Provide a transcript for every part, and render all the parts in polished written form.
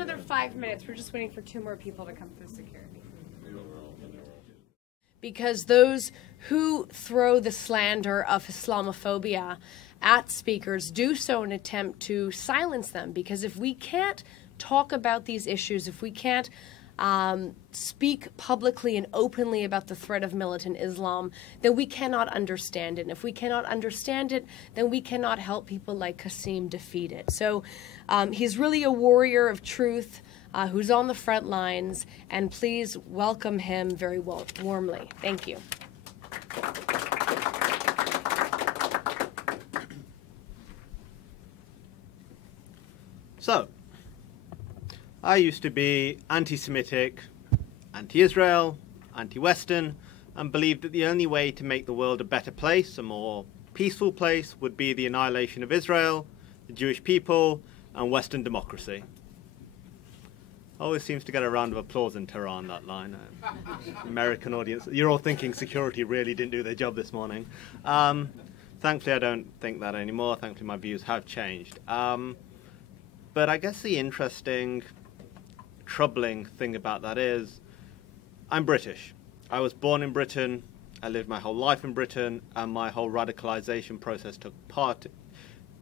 another 5 minutes. We're just waiting for 2 more people to come through security. Because those who throw the slander of Islamophobia at speakers do so in an attempt to silence them. Because if we can't talk about these issues, if we can't speak publicly and openly about the threat of militant Islam, then we cannot understand it. And if we cannot understand it, then we cannot help people like Kasim defeat it. So he's really a warrior of truth who's on the front lines, and please welcome him very warmly. Thank you. So, I used to be anti-Semitic, anti-Israel, anti-Western, and believed that the only way to make the world a better place, a more peaceful place, would be the annihilation of Israel, the Jewish people, and Western democracy. Always seems to get a round of applause in Tehran, that line. American audience, you're all thinking security really didn't do their job this morning. Thankfully, I don't think that anymore. Thankfully, my views have changed. But I guess the interesting, troubling thing about that is I'm British. I was born in Britain. I lived my whole life in Britain, and my whole radicalization process took part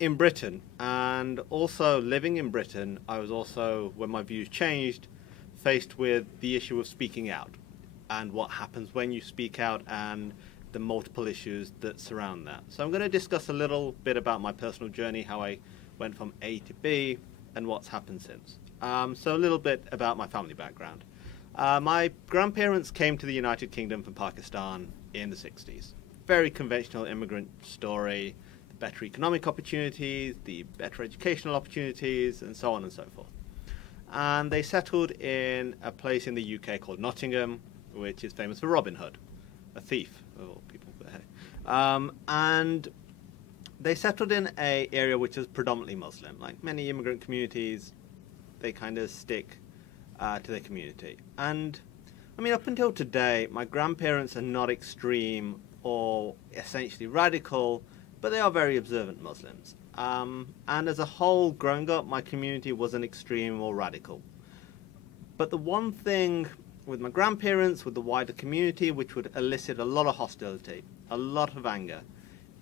in Britain. And also living in Britain, I was also, when my views changed, faced with the issue of speaking out and what happens when you speak out and the multiple issues that surround that. So I'm going to discuss a little bit about my personal journey, how I went from A to B, and what's happened since. So a little bit about my family background. My grandparents came to the United Kingdom from Pakistan in the 60s. Very conventional immigrant story, the better economic opportunities, the better educational opportunities, and so on and so forth. And they settled in a place in the UK called Nottingham, which is famous for Robin Hood, a thief of all people. And they settled in an area which is predominantly Muslim. Like many immigrant communities, they kind of stick to their community. And I mean, up until today, my grandparents are not extreme or essentially radical, but they are very observant Muslims. And as a whole, growing up, my community wasn't extreme or radical. But the one thing with my grandparents, with the wider community, which would elicit a lot of hostility, a lot of anger,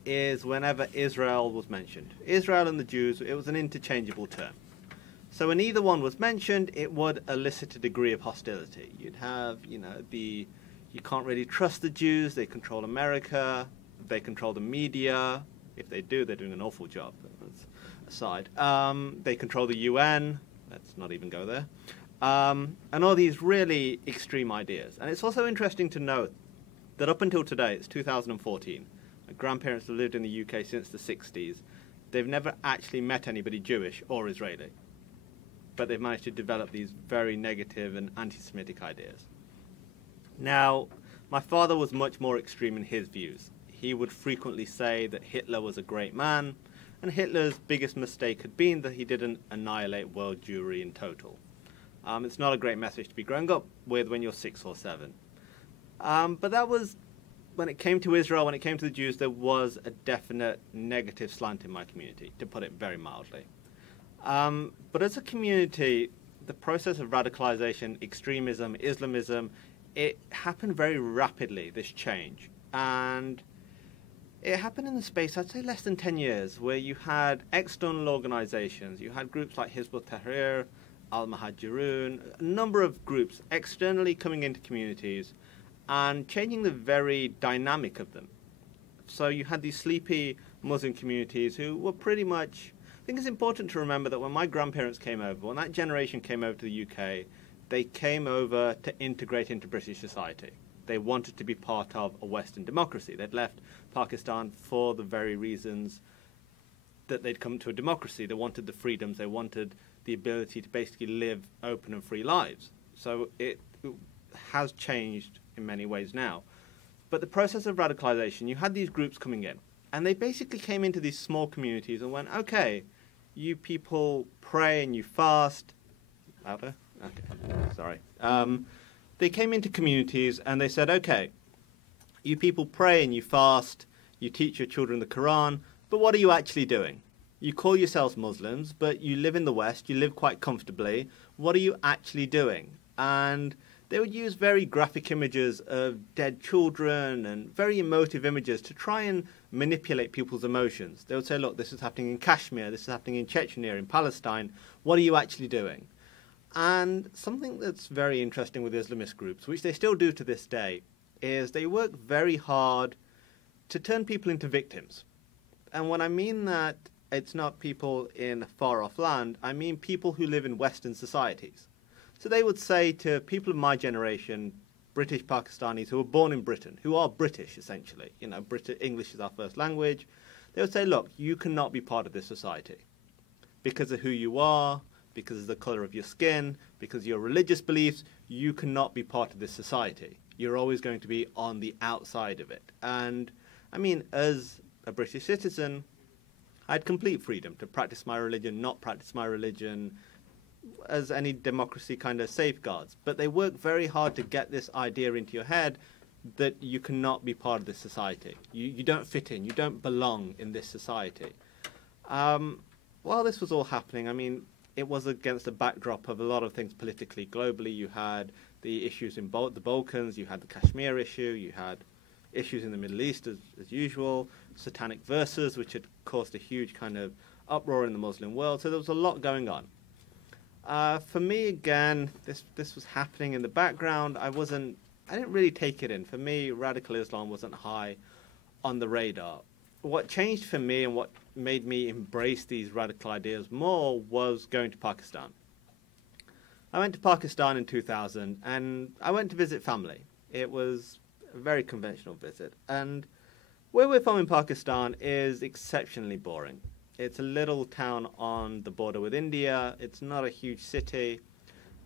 is whenever Israel was mentioned. Israel and the Jews, it was an interchangeable term. So when either one was mentioned, it would elicit a degree of hostility. You'd have, you can't really trust the Jews, they control America, they control the media. If they do, they're doing an awful job. That's aside. They control the UN, let's not even go there. And all these really extreme ideas. And it's also interesting to note that up until today, it's 2014, my grandparents have lived in the UK since the 60s. They've never actually met anybody Jewish or Israeli. But they've managed to develop these very negative and anti-Semitic ideas. Now, my father was much more extreme in his views. He would frequently say that Hitler was a great man, and Hitler's biggest mistake had been that he didn't annihilate world Jewry in total. It's not a great message to be growing up with when you're 6 or 7. But that was, when it came to Israel, when it came to the Jews, there was a definite negative slant in my community, to put it very mildly. But as a community, the process of radicalization, extremism, Islamism, it happened very rapidly, this change. And it happened in the space, I'd say less than 10 years, where you had external organizations, you had groups like Hizb ut-Tahrir, Al-Muhajirun, a number of groups externally coming into communities and changing the very dynamic of them. So you had these sleepy Muslim communities who were pretty much, I think it's important to remember that when my grandparents came over, when that generation came over to the UK, they came over to integrate into British society. They wanted to be part of a Western democracy. They'd left Pakistan for the very reasons that they'd come to a democracy. They wanted the freedoms, they wanted the ability to basically live open and free lives. So it has changed in many ways now. But the process of radicalization, you had these groups coming in, and they basically came into these small communities and went, okay, you people pray and you fast. Louder? Okay, sorry. They came into communities and they said, okay, you people pray and you fast, you teach your children the Quran, but what are you actually doing? You call yourselves Muslims, but you live in the West, you live quite comfortably. What are you actually doing? And they would use very graphic images of dead children and very emotive images to try and manipulate people's emotions. They would say, look, this is happening in Kashmir, this is happening in Chechnya, in Palestine. What are you actually doing? And something that's very interesting with Islamist groups, which they still do to this day, is they work very hard to turn people into victims. And when I mean that it's not people in a far-off land, I mean people who live in Western societies. So they would say to people of my generation, British Pakistanis who were born in Britain, who are British essentially, English is our first language, they would say, look, you cannot be part of this society because of who you are, because of the colour of your skin, because of your religious beliefs. You cannot be part of this society. You're always going to be on the outside of it. And I mean, as a British citizen, I had complete freedom to practice my religion, not practice my religion, as any democracy kind of safeguards. But they work very hard to get this idea into your head that you cannot be part of this society. You don't fit in. You don't belong in this society. While this was all happening, I mean, it was against a backdrop of a lot of things politically, globally. You had the issues in the Balkans, you had the Kashmir issue, you had issues in the Middle East as usual, satanic verses, which had caused a huge kind of uproar in the Muslim world. So there was a lot going on. For me, again, this was happening in the background. I didn't really take it in. For me, radical Islam wasn't high on the radar. What changed for me and what made me embrace these radical ideas more was going to Pakistan. I went to Pakistan in 2000, and I went to visit family. It was a very conventional visit. And where we're from in Pakistan is exceptionally boring. It's a little town on the border with India. It's not a huge city.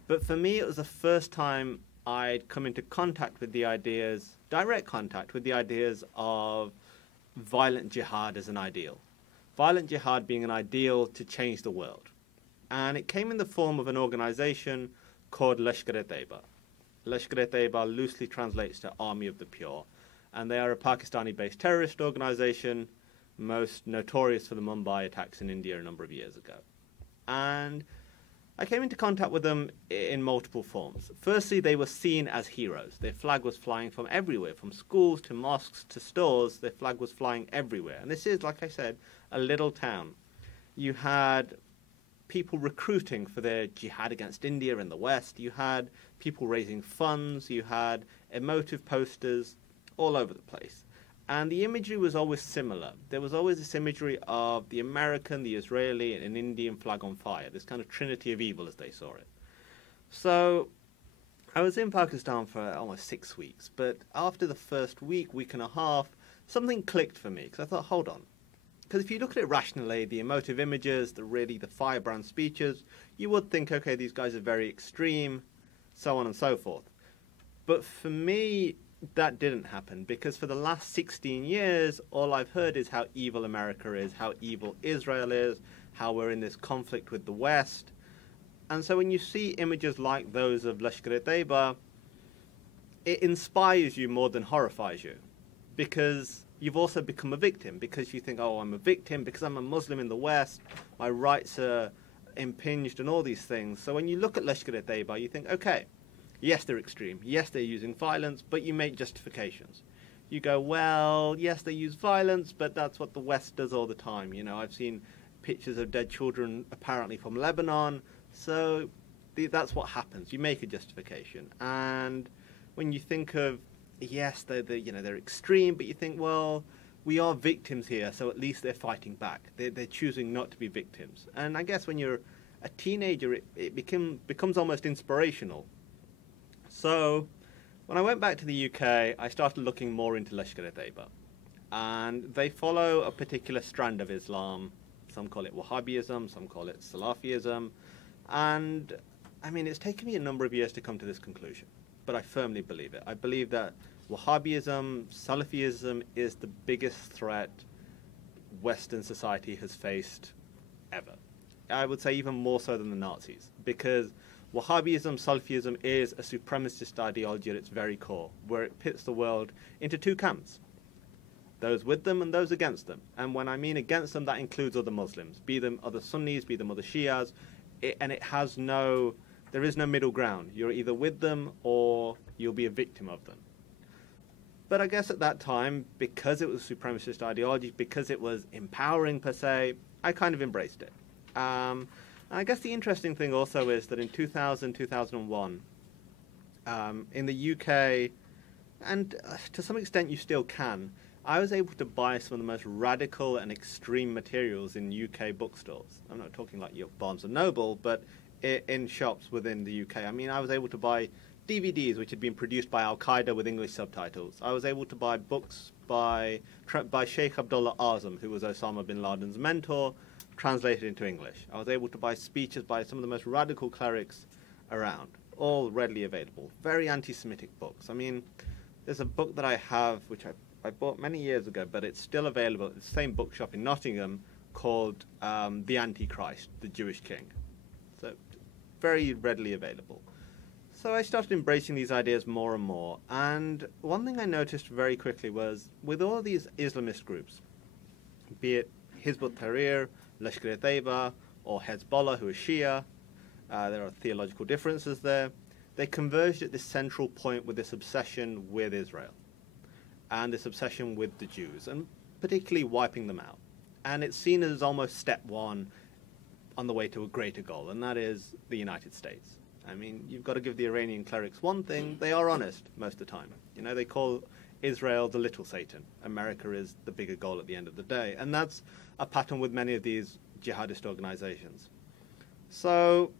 But for me, it was the first time I'd come into contact with the ideas, direct contact with the ideas of violent jihad as an ideal. Violent jihad being an ideal to change the world. And it came in the form of an organization called Lashkar-e-Taiba. Lashkar-e-Taiba loosely translates to Army of the Pure. And they are a Pakistani-based terrorist organization, most notorious for the Mumbai attacks in India a number of years ago. And I came into contact with them in multiple forms. Firstly, they were seen as heroes. Their flag was flying from everywhere, from schools to mosques to stores. Their flag was flying everywhere. And this is, like I said, a little town. You had people recruiting for their jihad against India in the West. You had people raising funds. You had emotive posters all over the place. And the imagery was always similar. There was always this imagery of the American, the Israeli, and an Indian flag on fire, this kind of trinity of evil as they saw it. So I was in Pakistan for almost 6 weeks, but after the first week and a half, something clicked for me, because I thought, hold on. Because if you look at it rationally, the emotive images, the firebrand speeches, you would think, okay, these guys are very extreme, so on and so forth. But for me, that didn't happen, because for the last 16 years, all I've heard is how evil America is, how evil Israel is, how we're in this conflict with the West. And so when you see images like those of Lashkar-e-Taiba, it inspires you more than horrifies you, because you've also become a victim, because you think, oh, I'm a victim because I'm a Muslim in the West, my rights are impinged and all these things. So when you look at Lashkar-e-Taiba, you think, okay, yes, they're extreme. Yes, they're using violence, but you make justifications. You go, well, yes, they use violence, but that's what the West does all the time. You know, I've seen pictures of dead children apparently from Lebanon, so that's what happens. You make a justification. And when you think of, yes, they're extreme, but you think, well, we are victims here, so at least they're fighting back. They're choosing not to be victims. And I guess when you're a teenager, it becomes almost inspirational. So when I went back to the UK, I started looking more into Lashkar-e-Taiba. And they follow a particular strand of Islam. Some call it Wahhabism, some call it Salafism. And, I mean, it's taken me a number of years to come to this conclusion. But I firmly believe it. I believe that Wahhabism, Salafism is the biggest threat Western society has faced ever. I would say even more so than the Nazis. Because Wahhabism, Salafism is a supremacist ideology at its very core, where it pits the world into two camps. those with them and those against them. And when I mean against them, that includes other Muslims, be them other Sunnis, be them other Shias, there is no middle ground. You're either with them or you'll be a victim of them. But I guess at that time, because it was supremacist ideology, because it was empowering per se, I kind of embraced it. And I guess the interesting thing also is that in 2000, 2001, in the UK, and to some extent you still can, I was able to buy some of the most radical and extreme materials in UK bookstores. I'm not talking like your Barnes & Noble, but in shops within the UK. I mean, I was able to buy DVDs which had been produced by Al-Qaeda with English subtitles. I was able to buy books by Sheikh Abdullah Azam, who was Osama bin Laden's mentor, translated into English. I was able to buy speeches by some of the most radical clerics around, all readily available. Very anti-Semitic books. I mean, there's a book that I have, which I bought many years ago, but it's still available at the same bookshop in Nottingham, called The Antichrist, the Jewish King. So, very readily available. So I started embracing these ideas more and more, and one thing I noticed very quickly was, with all these Islamist groups, be it Hizb ut-Tahrir, Lashkar-e-Taiba, or Hezbollah, who is Shia, there are theological differences there, they converged at this central point with this obsession with Israel, and this obsession with the Jews, and particularly wiping them out. And it's seen as almost step one on the way to a greater goal, and that is the United States. I mean, you've got to give the Iranian clerics one thing: they are honest most of the time. You know, they call Israel the little Satan. America is the bigger goal at the end of the day. And that's a pattern with many of these jihadist organizations. So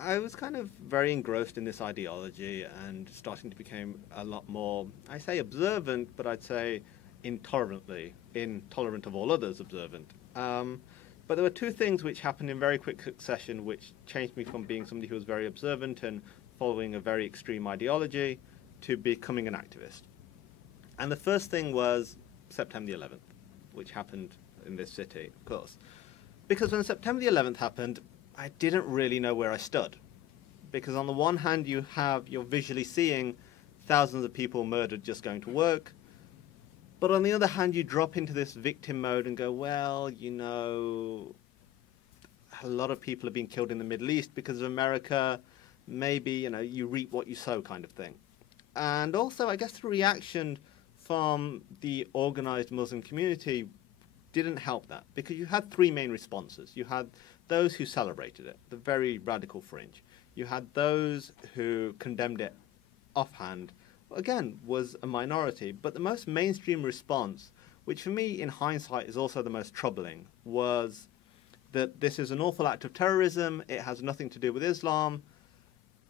I was kind of very engrossed in this ideology and starting to become a lot more, I say observant, but I'd say intolerant of all others observant. But there were two things which happened in very quick succession which changed me from being somebody who was very observant and following a very extreme ideology to becoming an activist. And the first thing was September the 11th, which happened in this city, of course. Because when September the 11th happened, I didn't really know where I stood. Because on the one hand, you're visually seeing thousands of people murdered just going to work. But on the other hand, you drop into this victim mode and go, well, you know, a lot of people are being killed in the Middle East because of America. Maybe, you know, you reap what you sow kind of thing. And also, I guess the reaction from the organized Muslim community didn't help that, because you had three main responses. You had those who celebrated it, the very radical fringe. You had those who condemned it offhand, again, was a minority, but the most mainstream response, which for me in hindsight is also the most troubling, was that this is an awful act of terrorism, it has nothing to do with Islam,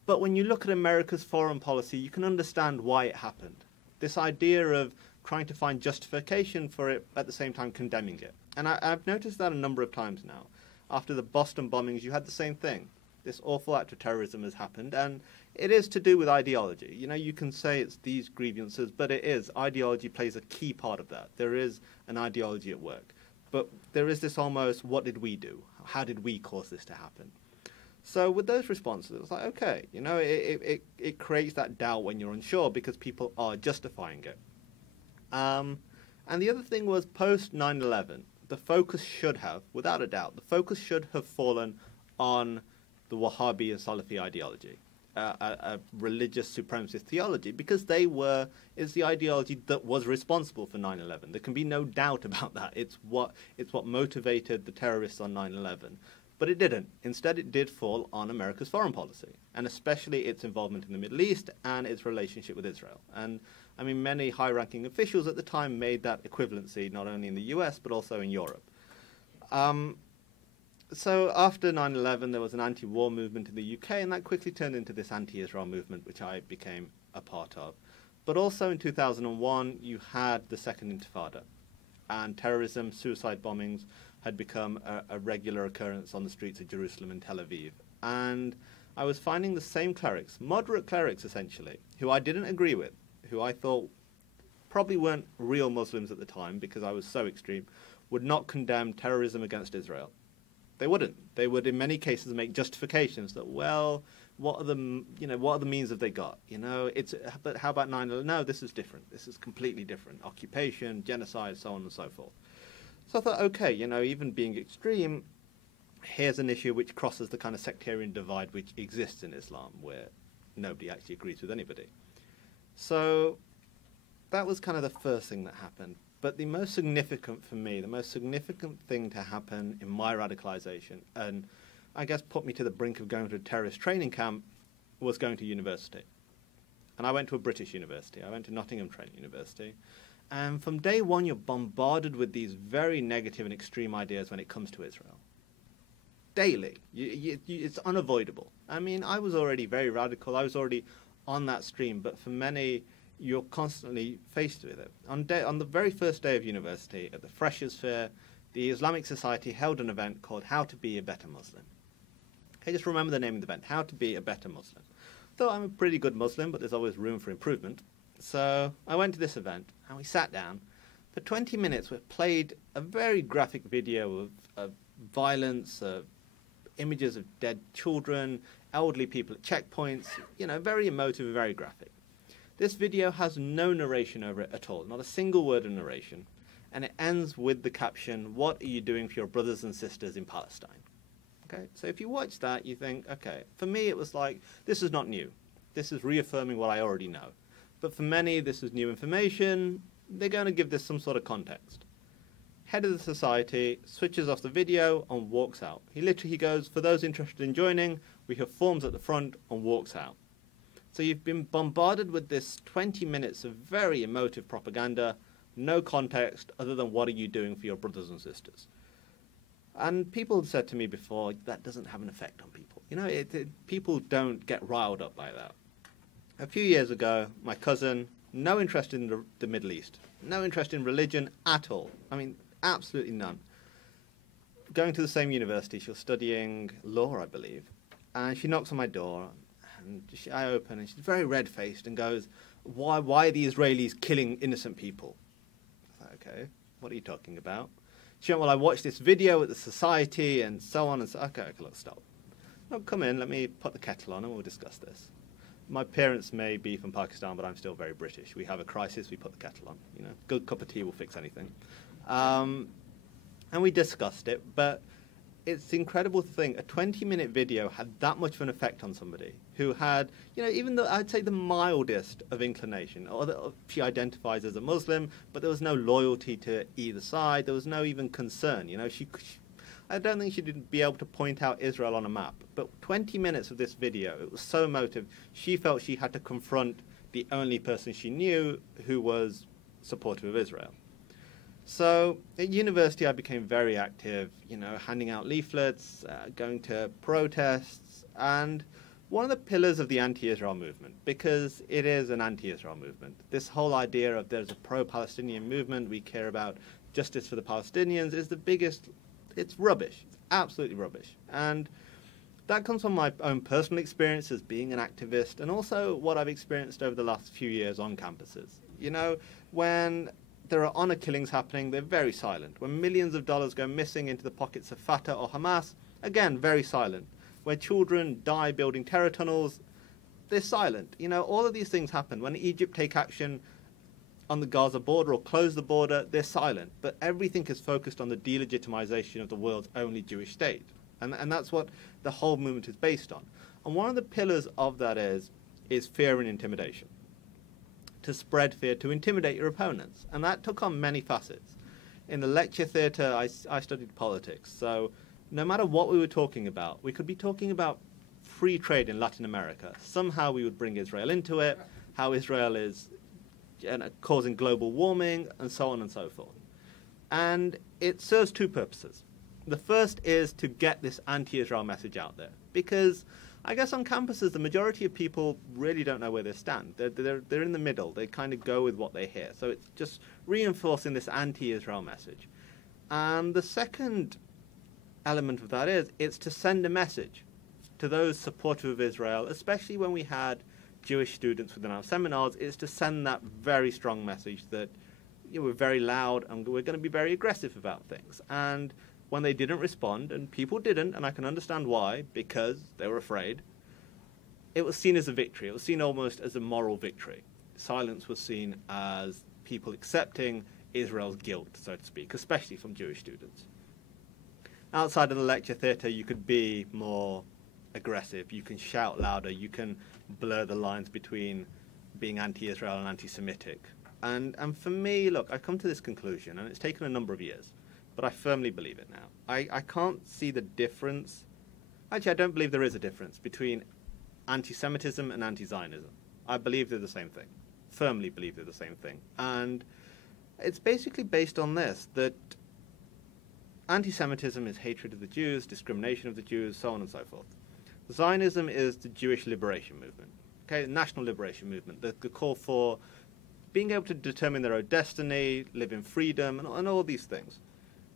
but when you look at America's foreign policy, you can understand why it happened. This idea of trying to find justification for it, at the same time condemning it. And I've noticed that a number of times now. After the Boston bombings, you had the same thing. This awful act of terrorism has happened, and it is to do with ideology. You know, you can say it's these grievances, but it is. Ideology plays a key part of that. There is an ideology at work. But there is this almost, what did we do? How did we cause this to happen? So with those responses, it was like, okay, you know, it creates that doubt when you're unsure because people are justifying it. And the other thing was post 9/11, the focus should have, without a doubt, the focus should have fallen on the Wahhabi and Salafi ideology, a religious supremacist theology, because it's the ideology that was responsible for 9/11. There can be no doubt about that. It's what motivated the terrorists on 9/11. But it didn't. Instead, it did fall on America's foreign policy, and especially its involvement in the Middle East and its relationship with Israel. And I mean, many high-ranking officials at the time made that equivalency, not only in the US, but also in Europe. So after 9/11, there was an anti-war movement in the UK, and that quickly turned into this anti-Israel movement, which I became a part of. But also in 2001, you had the Second Intifada, and terrorism, suicide bombings had become a regular occurrence on the streets of Jerusalem and Tel Aviv. And I was finding the same clerics, moderate clerics essentially, who I didn't agree with, who I thought probably weren't real Muslims at the time because I was so extreme, would not condemn terrorism against Israel. They wouldn't. They would in many cases make justifications that, well, What are the, what other means have they got? But how about 9/11? No, this is different. This is completely different. Occupation, genocide, so on and so forth. So I thought, okay, even being extreme, here's an issue which crosses the kind of sectarian divide which exists in Islam, where nobody actually agrees with anybody. So that was kind of the first thing that happened. But the most significant for me, the most significant thing to happen in my radicalization, and I guess put me to the brink of going to a terrorist training camp, was going to university. And I went to a British university. I went to Nottingham Trent University. And from day one, you're bombarded with these very negative and extreme ideas when it comes to Israel. Daily. It's unavoidable. I mean, I was already very radical. I was already on that stream. But for many, you're constantly faced with it. On the very first day of university, at the Freshers' Fair, the Islamic Society held an event called How to Be a Better Muslim. Okay, just remember the name of the event, How to Be a Better Muslim. Though I'm a pretty good Muslim, but there's always room for improvement. So I went to this event, and we sat down. For 20 minutes, we played a very graphic video of violence, of images of dead children, elderly people at checkpoints, very emotive and very graphic. This video has no narration over it at all, not a single word of narration, and it ends with the caption, "What are you doing for your brothers and sisters in Palestine?" Okay, so if you watch that, you think, okay, for me it was like, this is not new. This is reaffirming what I already know. But for many, this is new information. They're going to give this some sort of context. Head of the society switches off the video and walks out. He goes, "For those interested in joining, we have forms at the front," and walks out. So you've been bombarded with this 20 minutes of very emotive propaganda, no context other than what are you doing for your brothers and sisters. And people have said to me before, that doesn't have an effect on people. People don't get riled up like that. A few years ago, my cousin, no interest in the Middle East, no interest in religion at all. I mean, absolutely none. Going to the same university, she was studying law, I believe, and she knocks on my door, and I open, and she's very red-faced and goes, why are the Israelis killing innocent people? I thought, okay, what are you talking about? She went, "Well, I watched this video at the society," and so on, and so, okay, look, stop. No, come in, let me put the kettle on, and we'll discuss this. My parents may be from Pakistan, but I'm still very British. We have a crisis, we put the kettle on. Good cup of tea will fix anything. And we discussed it, but it's incredible to think a 20-minute video had that much of an effect on somebody who had, even though I'd say the mildest of inclination, or she identifies as a Muslim, but there was no loyalty to either side. There was no even concern. I don't think she'd be able to point out Israel on a map. But 20 minutes of this video, it was so emotive, she felt she had to confront the only person she knew who was supportive of Israel. So at university, I became very active, handing out leaflets, going to protests, and one of the pillars of the anti-Israel movement, because it is an anti-Israel movement, this whole idea of there's a pro-Palestinian movement, we care about justice for the Palestinians, is the biggest. It's rubbish. It's absolutely rubbish. And that comes from my own personal experience as being an activist, and also what I've experienced over the last few years on campuses. When there are honor killings happening, they're very silent. When millions of dollars go missing into the pockets of Fatah or Hamas, again, very silent. When children die building terror tunnels, they're silent. All of these things happen. When Egypt take action on the Gaza border or close the border, they're silent. But everything is focused on the delegitimization of the world's only Jewish state. And that's what the whole movement is based on. And one of the pillars of that is fear and intimidation. To spread fear, to intimidate your opponents. And that took on many facets. In the lecture theatre, I studied politics. So no matter what we were talking about, we could be talking about free trade in Latin America. Somehow we would bring Israel into it, how Israel is causing global warming, and so on and so forth. And it serves two purposes. The first is to get this anti-Israel message out there, because I guess on campuses, the majority of people really don't know where they stand. They're in the middle. They kind of go with what they hear. So it's just reinforcing this anti-Israel message. And the second element of that is it's to send a message to those supportive of Israel, especially when we had Jewish students within our seminars, is to send that very strong message that we're very loud and we're going to be very aggressive about things. And when they didn't respond, and people didn't, and I can understand why, because they were afraid, it was seen as a victory. It was seen almost as a moral victory. Silence was seen as people accepting Israel's guilt, so to speak, especially from Jewish students. Outside of the lecture theatre, you could be more aggressive. You can shout louder. You can blur the lines between being anti-Israel and anti-Semitic. And for me, look, I've come to this conclusion, and it's taken a number of years, but I firmly believe it now. I can't see the difference. Actually, I don't believe there is a difference between anti-Semitism and anti-Zionism. I believe they're the same thing. Firmly believe they're the same thing. And it's basically based on this, that anti-Semitism is hatred of the Jews, discrimination of the Jews, so on and so forth. Zionism is the Jewish liberation movement, okay, the national liberation movement, the call for being able to determine their own destiny, live in freedom, and all these things.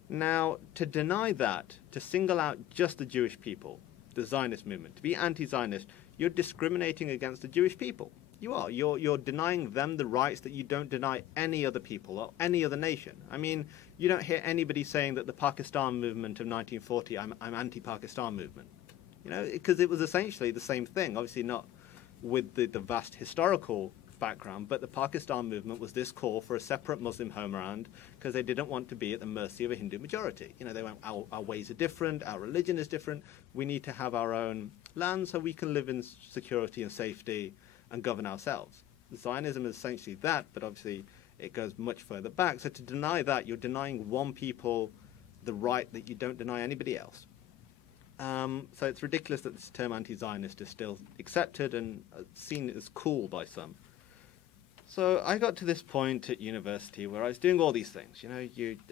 Now, to deny that, to single out just the Jewish people, the Zionist movement, to be anti-Zionist, you're discriminating against the Jewish people. You are. You're denying them the rights that you don't deny any other people or any other nation. I mean, you don't hear anybody saying that the Pakistan movement of 1940, I'm anti-Pakistan movement. You know, because it was essentially the same thing, obviously not with the vast historical background, but the Pakistan movement was this call for a separate Muslim homeland because they didn't want to be at the mercy of a Hindu majority. You know, they went, our ways are different, our religion is different, we need to have our own land so we can live in security and safety and govern ourselves. Zionism is essentially that, but obviously it goes much further back. So to deny that, you're denying one people the right that you don't deny anybody else. So it's ridiculous that this term anti-Zionist is still accepted and seen as cool by some. So I got to this point at university where I was doing all these things. You know,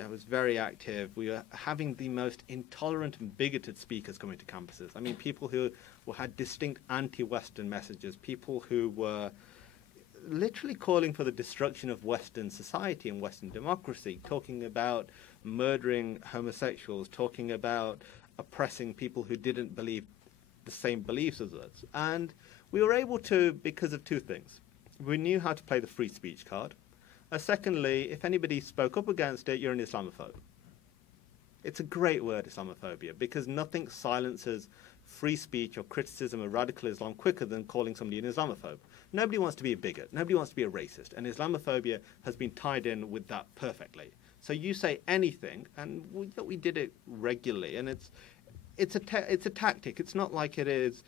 I was very active. We were having the most intolerant and bigoted speakers coming to campuses. I mean, people who had distinct anti-Western messages, people who were literally calling for the destruction of Western society and Western democracy, talking about murdering homosexuals, talking about oppressing people who didn't believe the same beliefs as us. And we were able to, because of two things. We knew how to play the free speech card. Secondly, if anybody spoke up against it, you're an Islamophobe. It's a great word, Islamophobia, because nothing silences free speech or criticism of radical Islam quicker than calling somebody an Islamophobe. Nobody wants to be a bigot. Nobody wants to be a racist. And Islamophobia has been tied in with that perfectly. So you say anything, and we did it regularly, and it's a tactic. It's not like it's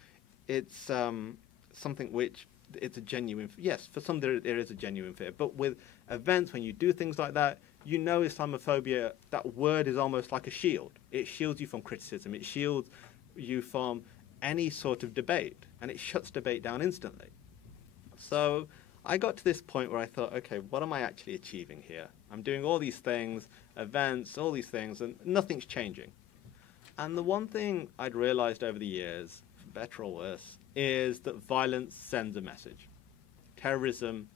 something which it's a genuine, yes, for some there is a genuine fear. But with events, when you do things like that, you know Islamophobia, that word is almost like a shield. It shields you from criticism. It shields you from any sort of debate, and it shuts debate down instantly. So I got to this point where I thought, okay, what am I actually achieving here? I'm doing all these things, events, all these things, and nothing's changing. And the one thing I'd realized over the years, for better or worse, is that violence sends a message. Terrorism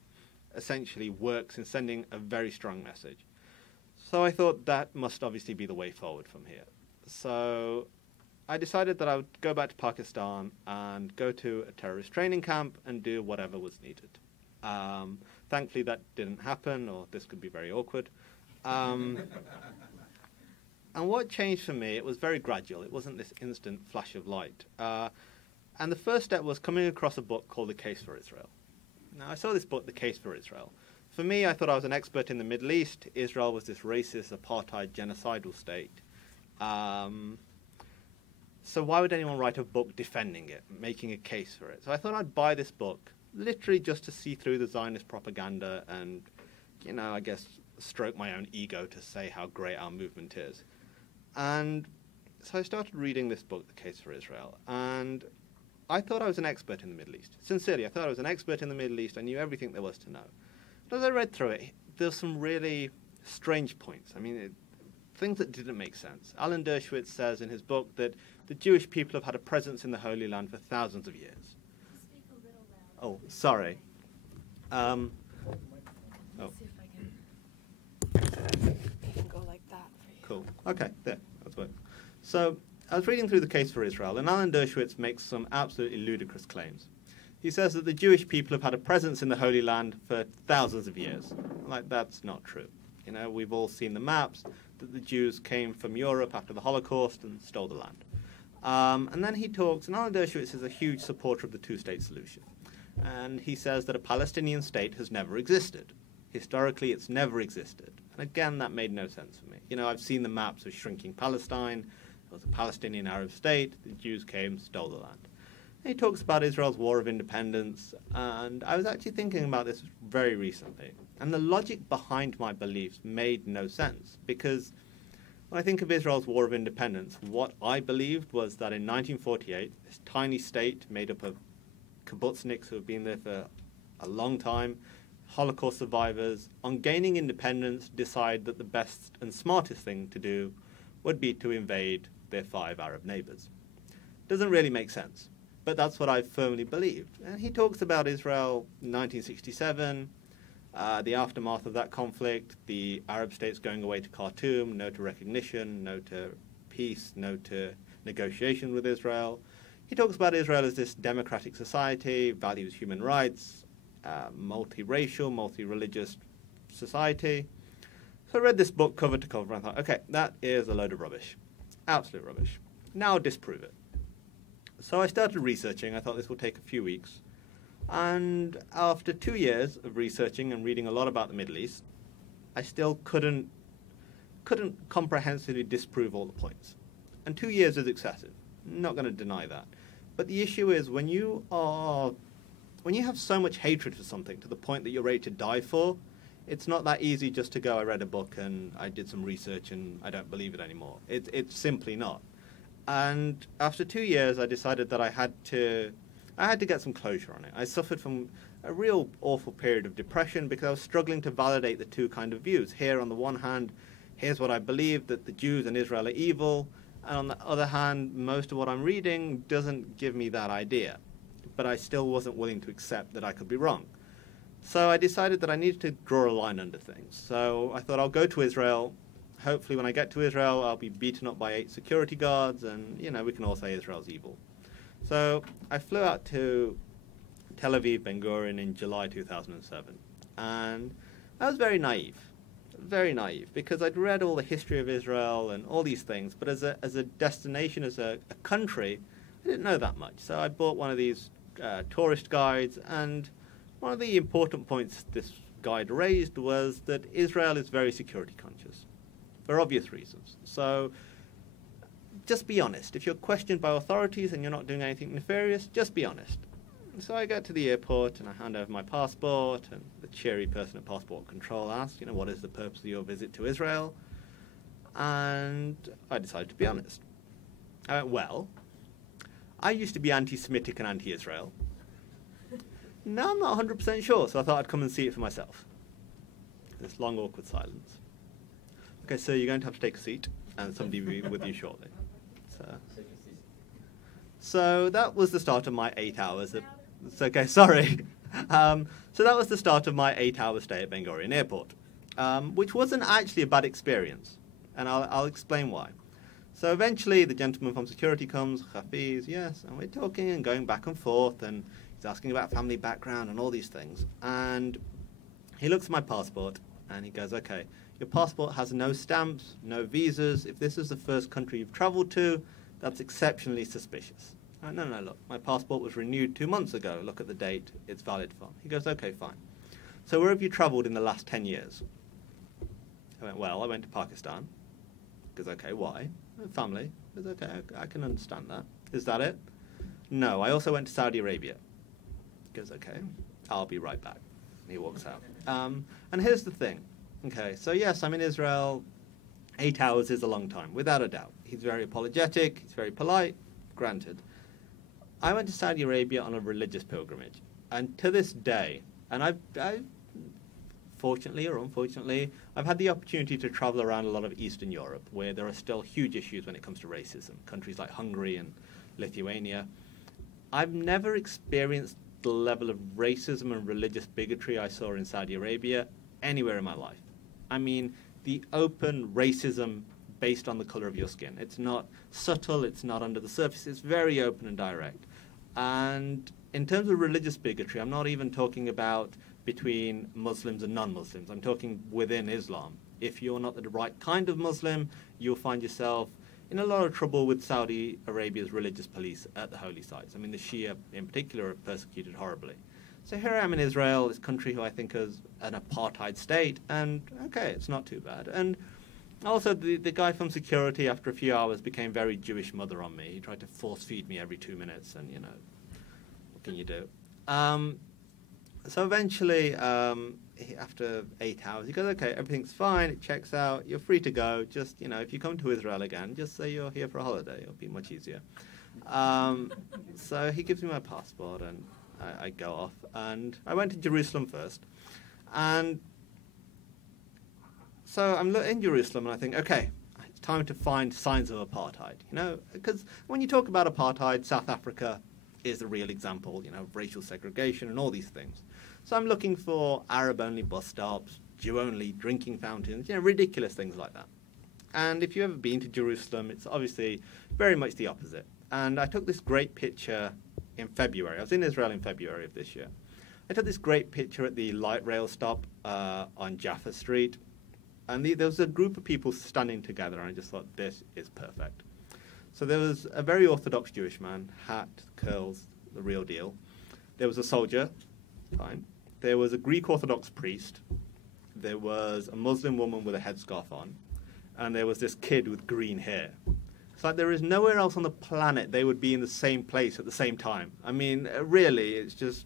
essentially works in sending a very strong message. So I thought that must obviously be the way forward from here. So I decided that I would go back to Pakistan and go to a terrorist training camp and do whatever was needed. Thankfully that didn't happen, or this could be very awkward. And what changed for me, it was very gradual. It wasn't this instant flash of light. And the first step was coming across a book called The Case for Israel. Now, I saw this book, The Case for Israel. For me, I thought I was an expert in the Middle East. Israel was this racist, apartheid, genocidal state. So why would anyone write a book defending it, making a case for it? So I thought I'd buy this book, literally just to see through the Zionist propaganda and, you know, I guess stroke my own ego to say how great our movement is. And so I started reading this book, The Case for Israel, and I thought I was an expert in the Middle East. Sincerely, I thought I was an expert in the Middle East. I knew everything there was to know. But as I read through it, there's some really strange points. I mean, things that didn't make sense. Alan Dershowitz says in his book that the Jewish people have had a presence in the Holy Land for thousands of years. Speak a little louder. Oh, sorry. Let's see if I can go like that for you. Cool. Okay, there. That's what. So I was reading through The Case for Israel, and Alan Dershowitz makes some absolutely ludicrous claims. He says that the Jewish people have had a presence in the Holy Land for thousands of years. Like, that's not true. You know, we've all seen the maps that the Jews came from Europe after the Holocaust and stole the land. And then he talks, and Alan Dershowitz is a huge supporter of the two-state solution. And he says that a Palestinian state has never existed. Historically, it's never existed. And again, that made no sense for me. You know, I've seen the maps of shrinking Palestine. It was a Palestinian Arab state. The Jews came, stole the land. And he talks about Israel's war of independence. And I was actually thinking about this very recently. And the logic behind my beliefs made no sense. Because when I think of Israel's war of independence, what I believed was that in 1948, this tiny state made up of kibbutzniks who have been there for a long time, Holocaust survivors, on gaining independence, decide that the best and smartest thing to do would be to invade their 5 Arab neighbors. Doesn't really make sense, but that's what I firmly believed. And he talks about Israel in 1967, the aftermath of that conflict, the Arab states going away to Khartoum, no to recognition, no to peace, no to negotiation with Israel. He talks about Israel as this democratic society, values human rights, multiracial, multi-religious society. So I read this book cover to cover and I thought, okay, that is a load of rubbish. Absolute rubbish. Now I'll disprove it. So I started researching. I thought this will take a few weeks. And after 2 years of researching and reading a lot about the Middle East, I still couldn't comprehensively disprove all the points. And 2 years is excessive. Not going to deny that. But the issue is when you have so much hatred for something to the point that you're ready to die for, it's not that easy just to go, I read a book and I did some research and I don't believe it anymore. It's simply not. And after 2 years, I decided that I had to get some closure on it. I suffered from a real awful period of depression because I was struggling to validate the two kind of views. Here, on the one hand, here's what I believe, that the Jews and Israel are evil. And on the other hand, most of what I'm reading doesn't give me that idea. But I still wasn't willing to accept that I could be wrong. So I decided that I needed to draw a line under things. So I thought I'll go to Israel. Hopefully when I get to Israel, I'll be beaten up by 8 security guards, and, you know, we can all say Israel's evil. So I flew out to Tel Aviv, Ben Gurion in July 2007. And I was very naive, because I'd read all the history of Israel and all these things, but as a destination, as a country, I didn't know that much. So I bought one of these tourist guides, and one of the important points this guide raised was that Israel is very security conscious, for obvious reasons. So just be honest. If you're questioned by authorities and you're not doing anything nefarious, just be honest. So I get to the airport and I hand over my passport, and the cheery person at passport control asks, what is the purpose of your visit to Israel? And I decided to be honest. I went, well, I used to be anti-Semitic and anti-Israel. Now I'm not 100% sure, so I thought I'd come and see it for myself. This long, awkward silence. Okay, so you're going to have to take a seat, and somebody will be with you shortly. So that was the start of my 8 hours. It's okay, sorry. So that was the start of my 8-hour stay at Ben Gurion Airport, which wasn't actually a bad experience, and I'll explain why. So eventually the gentleman from security comes, Hafeez, yes, and we're talking and going back and forth, and he's asking about family background and all these things. And he looks at my passport, and he goes, okay, your passport has no stamps, no visas. If this is the first country you've traveled to, that's exceptionally suspicious. No, look, my passport was renewed 2 months ago. Look at the date it's valid from. He goes, okay, fine. So where have you traveled in the last 10 years? I went, well, I went to Pakistan. He goes, okay, why? Family. He goes, okay, I can understand that. Is that it? No, I also went to Saudi Arabia. He goes, okay, I'll be right back. And he walks out. And here's the thing. Okay, so yes, I'm in Israel. 8 hours is a long time, without a doubt. He's very apologetic. He's very polite. Granted. I went to Saudi Arabia on a religious pilgrimage. And to this day, and I fortunately or unfortunately, I've had the opportunity to travel around a lot of Eastern Europe, where there are still huge issues when it comes to racism. Countries like Hungary and Lithuania. I've never experienced the level of racism and religious bigotry I saw in Saudi Arabia anywhere in my life. I mean, the open racism based on the color of your skin. It's not subtle, it's not under the surface, it's very open and direct. And in terms of religious bigotry, I'm not even talking about between Muslims and non-Muslims. I'm talking within Islam. If you're not the right kind of Muslim, you'll find yourself in a lot of trouble with Saudi Arabia's religious police at the holy sites. I mean, the Shia in particular are persecuted horribly. So here I am in Israel, this country who I think is an apartheid state, and okay, it's not too bad. And also the guy from security, after a few hours, became very Jewish mother on me. He tried to force feed me every 2 minutes, and you know, what can you do? So eventually, after 8 hours, he goes, okay, everything's fine, it checks out, you're free to go. Just, you know, if you come to Israel again, just say you're here for a holiday. It'll be much easier. So he gives me my passport, and I go off. And I went to Jerusalem first. And so I'm in Jerusalem, and I think, okay, it's time to find signs of apartheid. You know, because when you talk about apartheid, South Africa is the real example, you know, of racial segregation and all these things. So I'm looking for Arab-only bus stops, Jew-only drinking fountains, you know, ridiculous things like that. And if you've ever been to Jerusalem, it's obviously very much the opposite. And I took this great picture in February. I was in Israel in February of this year. I took this great picture at the light rail stop on Jaffa Street. And there was a group of people standing together, and I just thought, this is perfect. So there was a very Orthodox Jewish man, hat, curls, the real deal. There was a soldier, fine. There was a Greek Orthodox priest. There was a Muslim woman with a headscarf on. And there was this kid with green hair. It's like there is nowhere else on the planet they would be in the same place at the same time. I mean, really, it's just,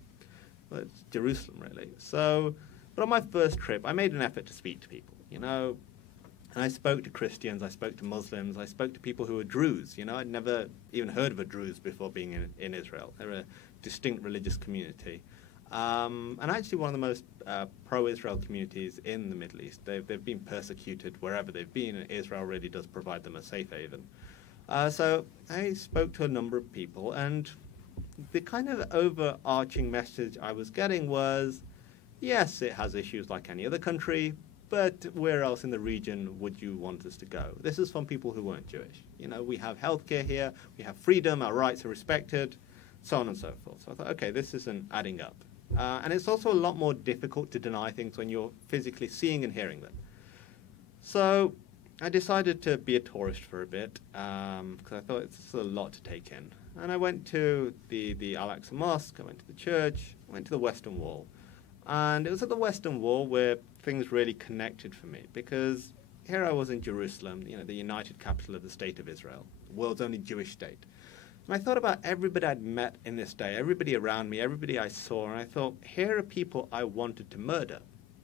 well, it's Jerusalem, really. So, but on my first trip, I made an effort to speak to people, you know. And I spoke to Christians, I spoke to Muslims, I spoke to people who were Druze. You know, I'd never even heard of a Druze before being in Israel. They're a distinct religious community. And actually one of the most pro-Israel communities in the Middle East. They've been persecuted wherever they've been, and Israel really does provide them a safe haven. So I spoke to a number of people, and the kind of overarching message I was getting was, yes, it has issues like any other country, but where else in the region would you want us to go? This is from people who weren't Jewish. You know, we have healthcare here, we have freedom, our rights are respected, so on and so forth. So I thought, okay, this isn't adding up. And it's also a lot more difficult to deny things when you're physically seeing and hearing them. So I decided to be a tourist for a bit, because I thought it's a lot to take in. And I went to the Al-Aqsa Mosque, I went to the church, I went to the Western Wall. And it was at the Western Wall where things really connected for me, because here I was in Jerusalem, you know, the united capital of the state of Israel, the world's only Jewish state. And I thought about everybody I'd met in this day, everybody around me, everybody I saw, and I thought, here are people I wanted to murder.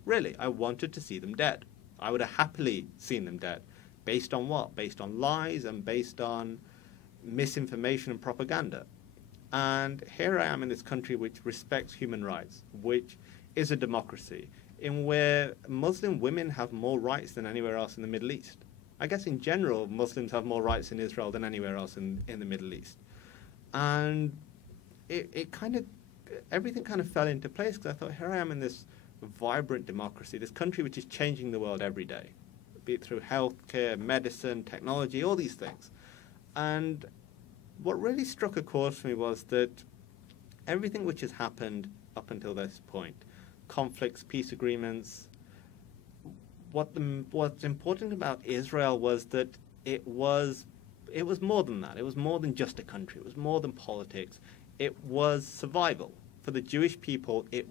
Really, I wanted to see them dead. I would have happily seen them dead. Based on what? Based on lies and based on misinformation and propaganda. And here I am in this country which respects human rights, which is a democracy, in where Muslim women have more rights than anywhere else in the Middle East. I guess in general, Muslims have more rights in Israel than anywhere else in the Middle East. And it kind of, everything kind of fell into place, because I thought, here I am in this vibrant democracy, this country which is changing the world every day, be it through healthcare, medicine, technology, all these things. And what really struck a chord for me was that everything which has happened up until this point, conflicts, peace agreements, what's important about Israel was that it was more than that. It was more than just a country. It was more than politics. It was survival. For the Jewish people, it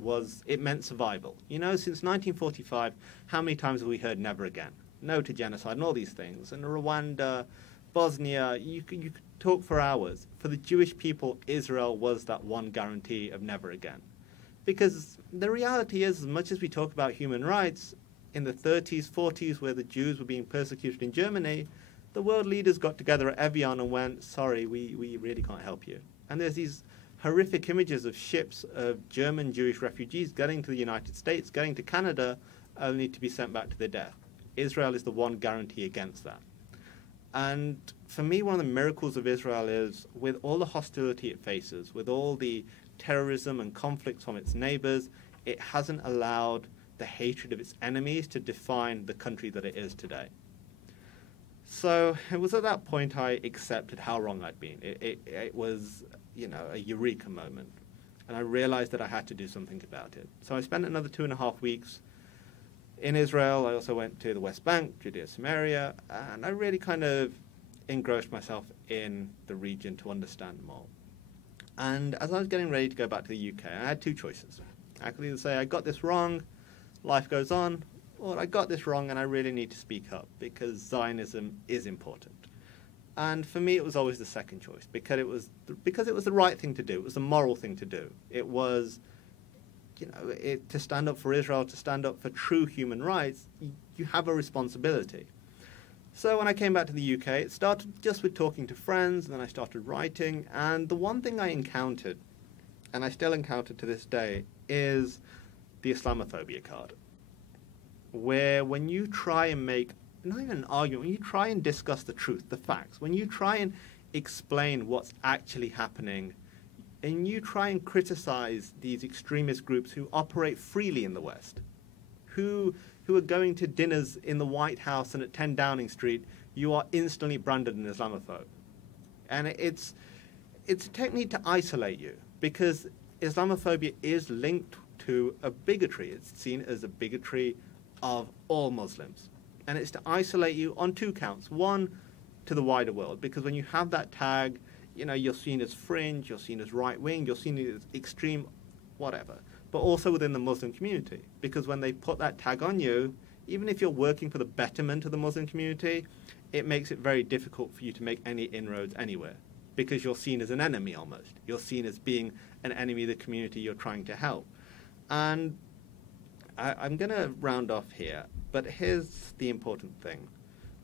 meant survival. You know, since 1945, how many times have we heard never again? No to genocide and all these things. And Rwanda, Bosnia, you could talk for hours. For the Jewish people, Israel was that one guarantee of never again. Because the reality is, as much as we talk about human rights, in the 30s, 40s, where the Jews were being persecuted in Germany, the world leaders got together at Evian and went, sorry, we really can't help you. And there's these horrific images of ships of German Jewish refugees getting to the United States, getting to Canada, only to be sent back to their death. Israel is the one guarantee against that. And for me, one of the miracles of Israel is, with all the hostility it faces, with all the terrorism and conflicts from its neighbors, it hasn't allowed the hatred of its enemies to define the country that it is today. So it was at that point I accepted how wrong I'd been. It was, you know, a eureka moment. And I realized that I had to do something about it. So I spent another 2.5 weeks in Israel. I also went to the West Bank, Judea, Samaria, and I really kind of engrossed myself in the region to understand more. And as I was getting ready to go back to the UK, I had two choices. I could either say, I got this wrong, life goes on, or I got this wrong and I really need to speak up because Zionism is important. And for me, it was always the second choice because it was the right thing to do. It was the moral thing to do. It was, to stand up for Israel, to stand up for true human rights, you have a responsibility. So when I came back to the UK, it started just with talking to friends, and then I started writing. And the one thing I encountered, and I still encounter to this day, is the Islamophobia card. Where when you try and make, not even an argument, when you try and discuss the truth, the facts, when you try and explain what's actually happening, and you try and criticize these extremist groups who operate freely in the West, who are going to dinners in the White House and at 10 Downing Street, you are instantly branded an Islamophobe. And it's a technique to isolate you, because Islamophobia is linked to a bigotry. It's seen as a bigotry of all Muslims. And it's to isolate you on two counts. One, to the wider world, because when you have that tag, you're seen as fringe, you're seen as right-wing, you're seen as extreme, whatever. But also within the Muslim community, because when they put that tag on you, even if you're working for the betterment of the Muslim community, it makes it very difficult for you to make any inroads anywhere, because you're seen as an enemy almost. You're seen as being an enemy of the community you're trying to help. And I'm going to round off here, but here's the important thing.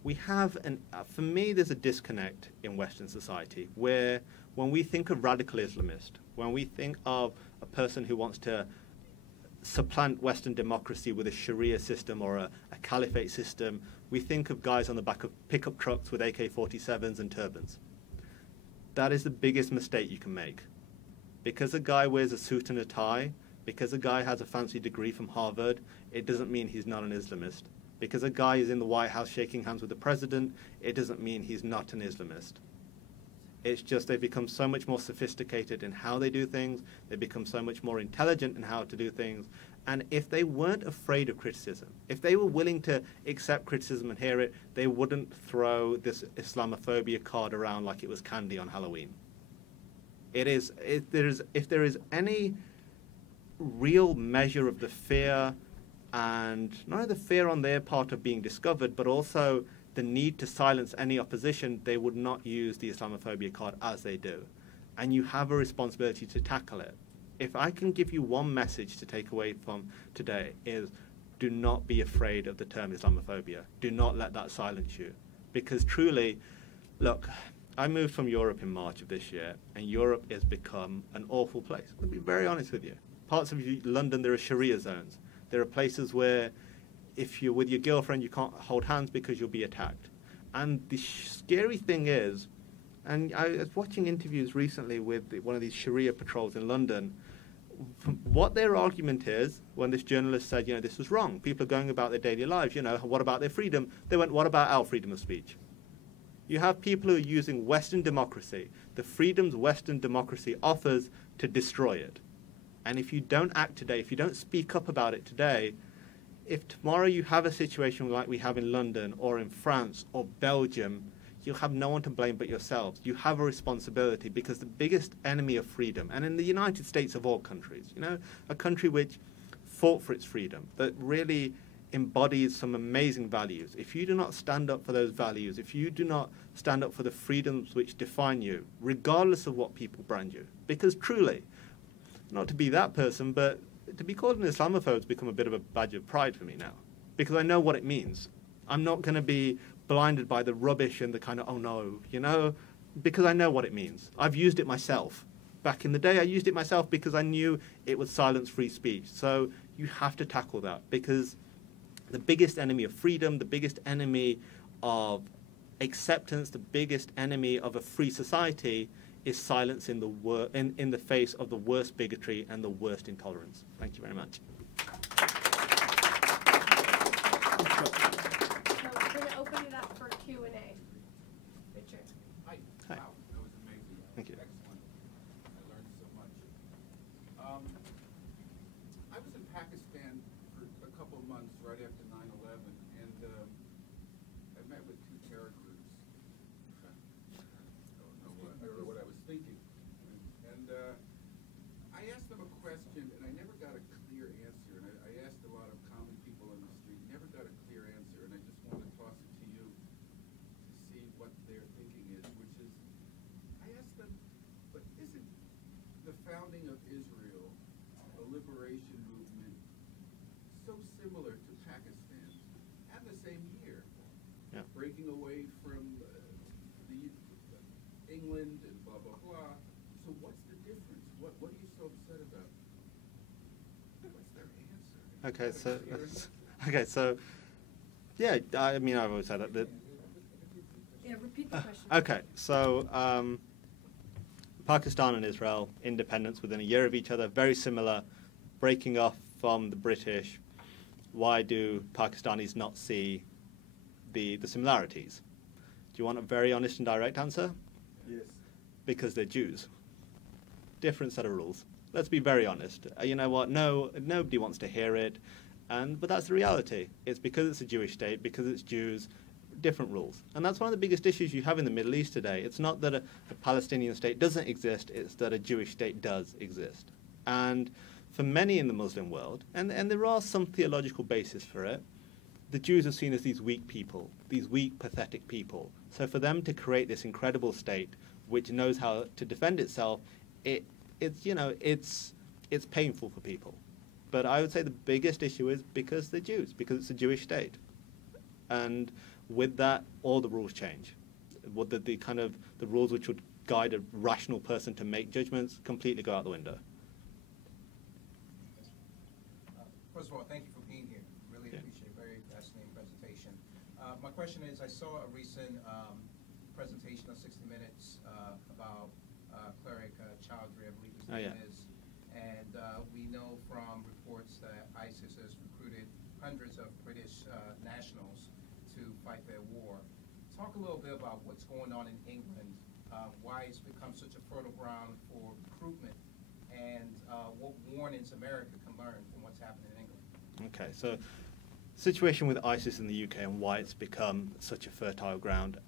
We have, for me, there's a disconnect in Western society where when we think of radical Islamist, when we think of a person who wants to supplant Western democracy with a Sharia system or a caliphate system, we think of guys on the back of pickup trucks with AK-47s and turbans. That is the biggest mistake you can make. Because a guy wears a suit and a tie, because a guy has a fancy degree from Harvard, it doesn't mean he's not an Islamist. Because a guy is in the White House shaking hands with the president, it doesn't mean he's not an Islamist. It's just they've become so much more sophisticated in how they do things. They become so much more intelligent in how to do things. And if they weren't afraid of criticism, if they were willing to accept criticism and hear it, they wouldn't throw this Islamophobia card around like it was candy on Halloween. If there is any real measure of the fear, and not only the fear on their part of being discovered, but also the need to silence any opposition, they would not use the Islamophobia card as they do. And you have a responsibility to tackle it. If I can give you one message to take away from today is, do not be afraid of the term Islamophobia. Do not let that silence you. Because truly, look, I moved from Europe in March of this year, and Europe has become an awful place. I'll be very honest with you. Parts of London, there are Sharia zones. There are places where if you're with your girlfriend, you can't hold hands because you'll be attacked. And the scary thing is, and I was watching interviews recently with one of these Sharia patrols in London, what their argument is, when this journalist said, this was wrong, people are going about their daily lives, what about their freedom? They went, what about our freedom of speech? You have people who are using Western democracy, the freedoms Western democracy offers, to destroy it. And if you don't act today, if you don't speak up about it today, if tomorrow you have a situation like we have in London or in France or Belgium, you'll have no one to blame but yourselves. You have a responsibility, because the biggest enemy of freedom, and in the United States of all countries, a country which fought for its freedom, that really embodies some amazing values. If you do not stand up for those values, if you do not stand up for the freedoms which define you, regardless of what people brand you, because truly, not to be that person, but to be called an Islamophobe has become a bit of a badge of pride for me now, because I know what it means. I'm not going to be blinded by the rubbish and the kind of, oh no, because I know what it means. I've used it myself. Back in the day, I used it myself because I knew it would silence free speech. So you have to tackle that, because the biggest enemy of freedom, the biggest enemy of acceptance, the biggest enemy of a free society is silence in the face of the worst bigotry and the worst intolerance. Thank you very much. So we're going to open it up for Q&A. Richard. Hi. Hi. Wow, that was amazing. Thank you. Excellent. I learned so much. I was in Pakistan for a couple of months right after 9/11, and I met with two terror groups. the founding of Israel, the liberation movement, so similar to Pakistan, at the same year, breaking away from the England and blah, blah, blah. So what's the difference? What are you so upset about? What's their answer? Okay, so, yeah, I mean, I've always said that. Yeah, repeat the question. Okay, so Pakistan and Israel, independence within a year of each other, very similar, breaking off from the British. Why do Pakistanis not see the similarities? Do you want a very honest and direct answer? Yes. Because they're Jews. Different set of rules. Let's be very honest. You know what? No, nobody wants to hear it, but that's the reality. It's because it's a Jewish state, because it's Jews, different rules. And that's one of the biggest issues you have in the Middle East today. It's not that a Palestinian state doesn't exist, it's that a Jewish state does exist. And for many in the Muslim world, and there are some theological basis for it, the Jews are seen as these weak people, these weak, pathetic people. So for them to create this incredible state which knows how to defend itself, it's painful for people. But I would say the biggest issue is because they're Jews, because it's a Jewish state. And with that, all the rules change. The rules which would guide a rational person to make judgments completely go out the window. First of all, thank you for being here. Really appreciate it. Very fascinating presentation. My question is, I saw a recent presentation on 60 Minutes about cleric Chowdhury, I believe his name is. And we know from reports that ISIS has recruited hundreds of British nationals to fight their war. Talk a little bit about what's going on in England, why it's become such a fertile ground for recruitment, and what warnings America can learn from what's happening in England. Okay, so situation with ISIS in the UK and why it's become such a fertile ground.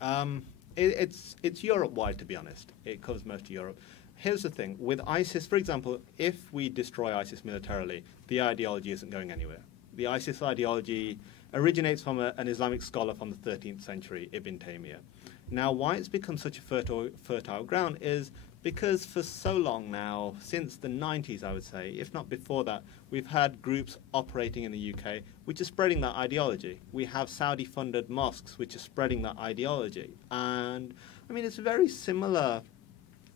It's Europe-wide, to be honest. It covers most of Europe. Here's the thing. With ISIS, for example, if we destroy ISIS militarily, the ideology isn't going anywhere. The ISIS ideology originates from an Islamic scholar from the 13th century, Ibn Taymiyyah. Now, why it's become such a fertile ground is because for so long now, since the 90s, I would say, if not before that, we've had groups operating in the UK which are spreading that ideology. We have Saudi-funded mosques which are spreading that ideology. And, I mean, it's very similar,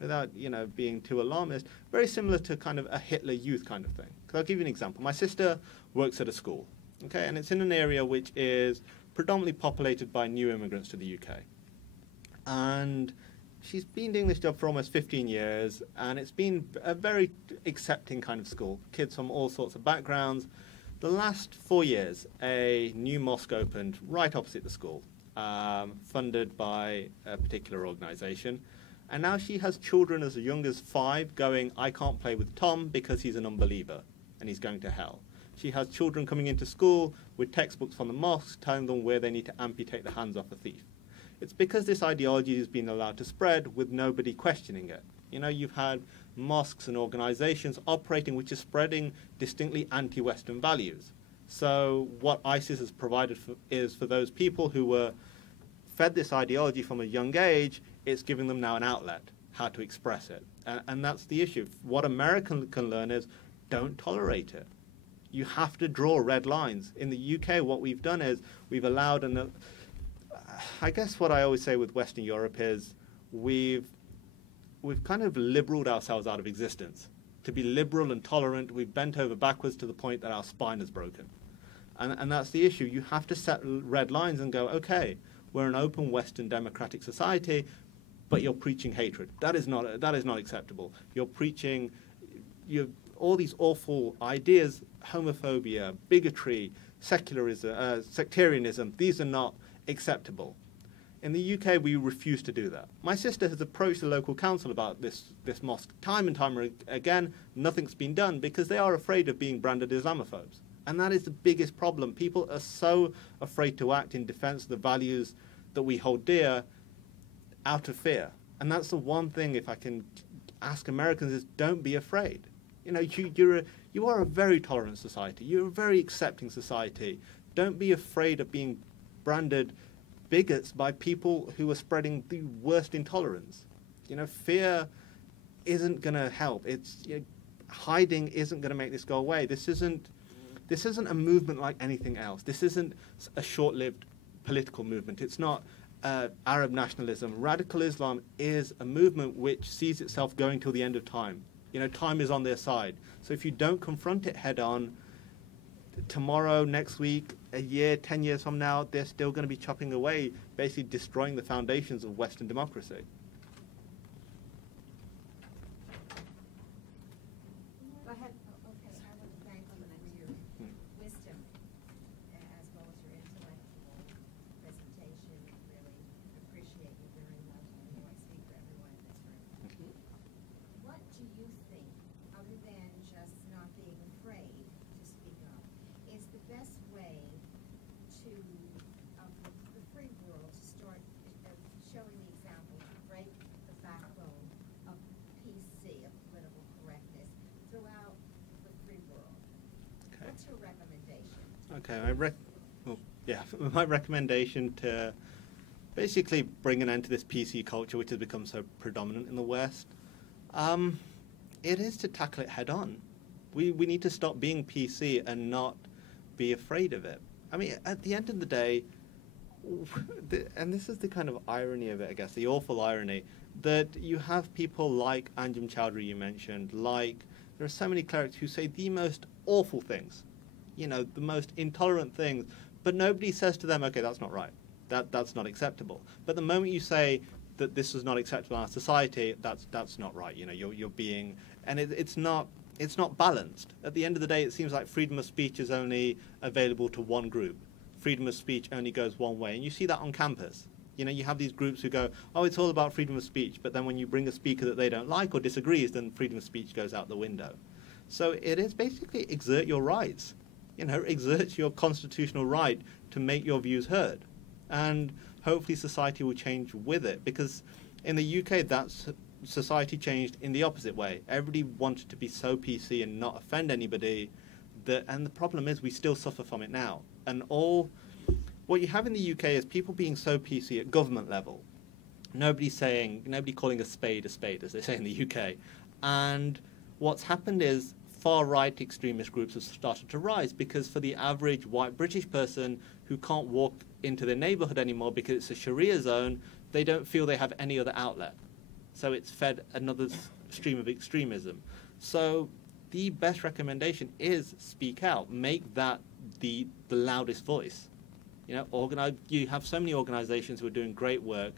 without, being too alarmist, very similar to kind of a Hitler Youth kind of thing. Because I'll give you an example. My sister works at a school, okay, and it's in an area which is predominantly populated by new immigrants to the UK. And she's been doing this job for almost 15 years, and it's been a very accepting kind of school. Kids from all sorts of backgrounds. The last 4 years, a new mosque opened right opposite the school, funded by a particular organisation. And now she has children as young as 5 going, I can't play with Tom because he's an unbeliever and he's going to hell. She has children coming into school with textbooks from the mosque telling them where they need to amputate the hands off a thief. It's because this ideology has been allowed to spread with nobody questioning it. You've had mosques and organizations operating which are spreading distinctly anti-Western values. So what ISIS has provided is for those people who were fed this ideology from a young age, it's giving them now an outlet, how to express it. And that's the issue. What America can learn is don't tolerate it. You have to draw red lines. In the UK, what we've done is we've allowed, and I guess what I always say with Western Europe is we've kind of liberaled ourselves out of existence. To be liberal and tolerant, we've bent over backwards to the point that our spine is broken. And that's the issue. You have to set red lines and go, okay, we're an open Western democratic society, but you're preaching hatred. That is not acceptable. You're preaching all these awful ideas, homophobia, bigotry, secularism, sectarianism. These are not acceptable. In the UK, we refuse to do that. My sister has approached the local council about this mosque time and time again. Nothing's been done because they are afraid of being branded Islamophobes. And that is the biggest problem. People are so afraid to act in defense of the values that we hold dear out of fear. And that's the one thing, if I can ask Americans, is don't be afraid. You are a very tolerant society. You're a very accepting society. Don't be afraid of being branded bigots by people who are spreading the worst intolerance. Fear isn't going to help. It's hiding isn't going to make this go away. This isn't a movement like anything else. This isn't a short-lived political movement. It's not Arab nationalism. Radical Islam is a movement which sees itself going till the end of time. Time is on their side. So if you don't confront it head-on, tomorrow, next week, a year, 10 years from now, they're still going to be chopping away, basically destroying the foundations of Western democracy. Go ahead. Okay, I want to thank you for your wisdom as well as your intellectual presentation. Really appreciate you very much. I know I speak for everyone in this room. What do you think, other than just not being afraid to speak up, is the best way to the free world to start showing the example to break the backbone of PC, of political correctness, throughout the free world? Okay. What's your recommendation? Okay, my recommendation to basically bring an end to this PC culture, which has become so predominant in the West, it is to tackle it head on. We need to stop being PC and not be afraid of it. I mean, at the end of the day, and this is the kind of irony of it, I guess, the awful irony, that you have people like Anjem Choudhury you mentioned, there are so many clerics who say the most awful things, the most intolerant things, but nobody says to them, okay, that's not right. That's not acceptable. But the moment you say that this is not acceptable in our society, that's not right. You're being, and it's not balanced. At the end of the day, it seems like freedom of speech is only available to one group. Freedom of speech only goes one way, and you see that on campus. You have these groups who go, oh, it's all about freedom of speech, but then when you bring a speaker that they don't like or disagrees, then freedom of speech goes out the window. So it is basically exert your rights. Exert your constitutional right to make your views heard. And hopefully society will change with it, because in the UK, society changed in the opposite way. Everybody wanted to be so PC and not offend anybody, and the problem is we still suffer from it now. And what you have in the UK is people being so PC at government level. Nobody calling a spade, as they say in the UK. And what's happened is far-right extremist groups have started to rise, because for the average white British person who can't walk into their neighborhood anymore because it's a Sharia zone, they don't feel they have any other outlet. So it's fed another stream of extremism. So the best recommendation is speak out. Make that the loudest voice. You have so many organizations who are doing great work,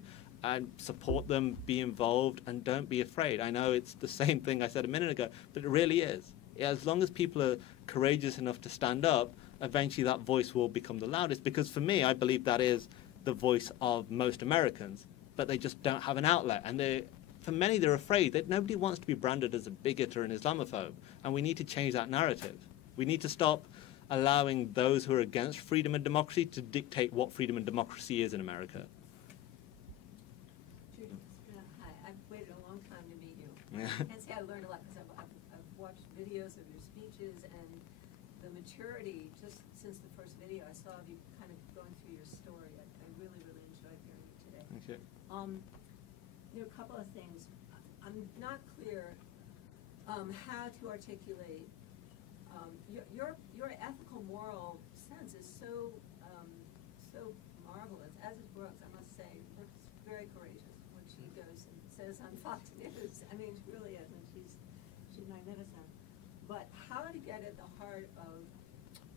and support them, be involved, and don't be afraid. I know it's the same thing I said a minute ago, but it really is. As long as people are courageous enough to stand up, eventually that voice will become the loudest. Because for me, I believe that is the voice of most Americans, but they just don't have an outlet. And for many, they're afraid that nobody wants to be branded as a bigot or an Islamophobe. And we need to change that narrative. We need to stop allowing those who are against freedom and democracy to dictate what freedom and democracy is in America. Hi, I've waited a long time to meet you. I can't say I learned a lot, because I've watched videos of your speeches, and the maturity, just since the first video, I saw you kind of going through your story. I really, really enjoyed hearing you today. Thank you. There are a couple of things. I'm not clear how to articulate your ethical, moral sense is so marvelous. As is Brooks, I must say, Brooks is very courageous when she goes and says on Fox News. I mean, she really is, and she's magnificent. But how to get at the heart of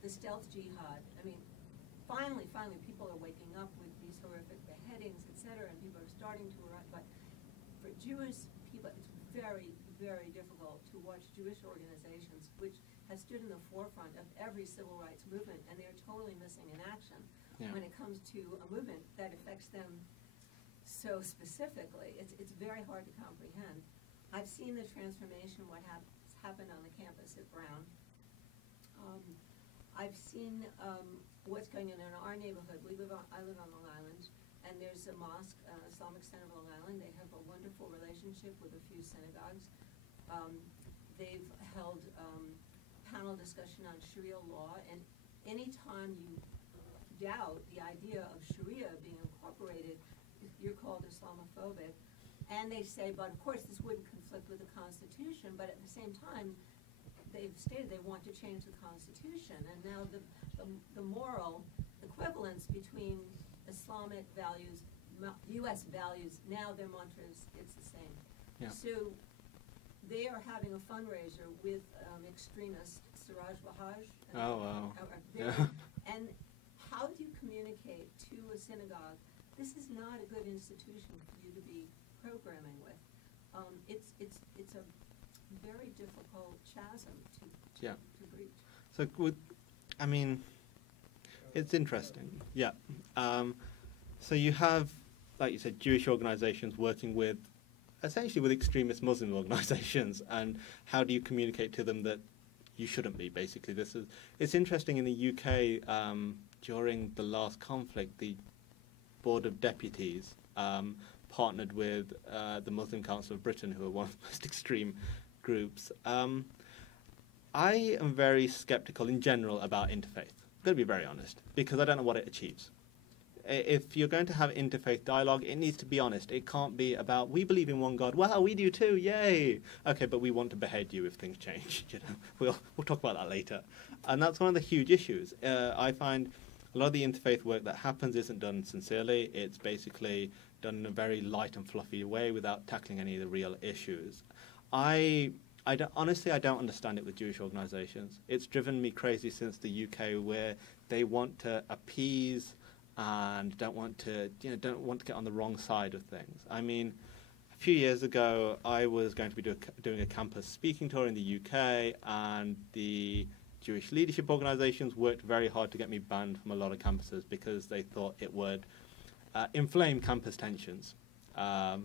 the stealth jihad? I mean, finally, people are waking up with these horrific beheadings, etc., and people are starting to arrive. But for Jewish people, it's very, very difficult to watch Jewish organizations, which have stood in the forefront of every civil rights movement, and they're totally missing in action when it comes to a movement that affects them so specifically. It's very hard to comprehend. I've seen the transformation, what happened on the campus at Brown. I've seen what's going on in our neighborhood. I live on Long Island, and there's a mosque, Islamic Center of Long Island. They have a wonderful relationship with a few synagogues. They've held panel discussion on Sharia law, and any time you doubt the idea of Sharia being incorporated, you're called Islamophobic. And they say, but of course this wouldn't conflict with the Constitution. Constitution, but at the same time, they've stated they want to change the Constitution, and now the moral equivalence between Islamic values, U.S. values, now their mantra is it's the same. Yeah. So they are having a fundraiser with extremist Siraj Wahaj. Oh, wow. And how do you communicate to a synagogue, this is not a good institution for you to be programming with? It's a very difficult chasm to breach. So, I mean, it's interesting. Yeah. So you have, like you said, Jewish organizations working with, essentially with extremist Muslim organizations, and how do you communicate to them that you shouldn't be, basically? It's interesting in the UK, during the last conflict, the Board of Deputies partnered with the Muslim Council of Britain, who are one of the most extreme groups. I am very skeptical in general about interfaith. I'm going to be very honest, because I don't know what it achieves. If you're going to have interfaith dialogue, it needs to be honest. It can't be about, we believe in one God. Wow, we do too, yay. Okay, but we want to behead you if things change. You know, we'll talk about that later. And that's one of the huge issues. I find a lot of the interfaith work that happens isn't done sincerely. It's basically done in a very light and fluffy way without tackling any of the real issues. Honestly, I don't understand it with Jewish organizations. It's driven me crazy since the UK, where they want to appease and don't want to get on the wrong side of things. I mean, a few years ago, I was going to be doing a campus speaking tour in the UK, and the Jewish leadership organizations worked very hard to get me banned from a lot of campuses because they thought it would inflame campus tensions. You know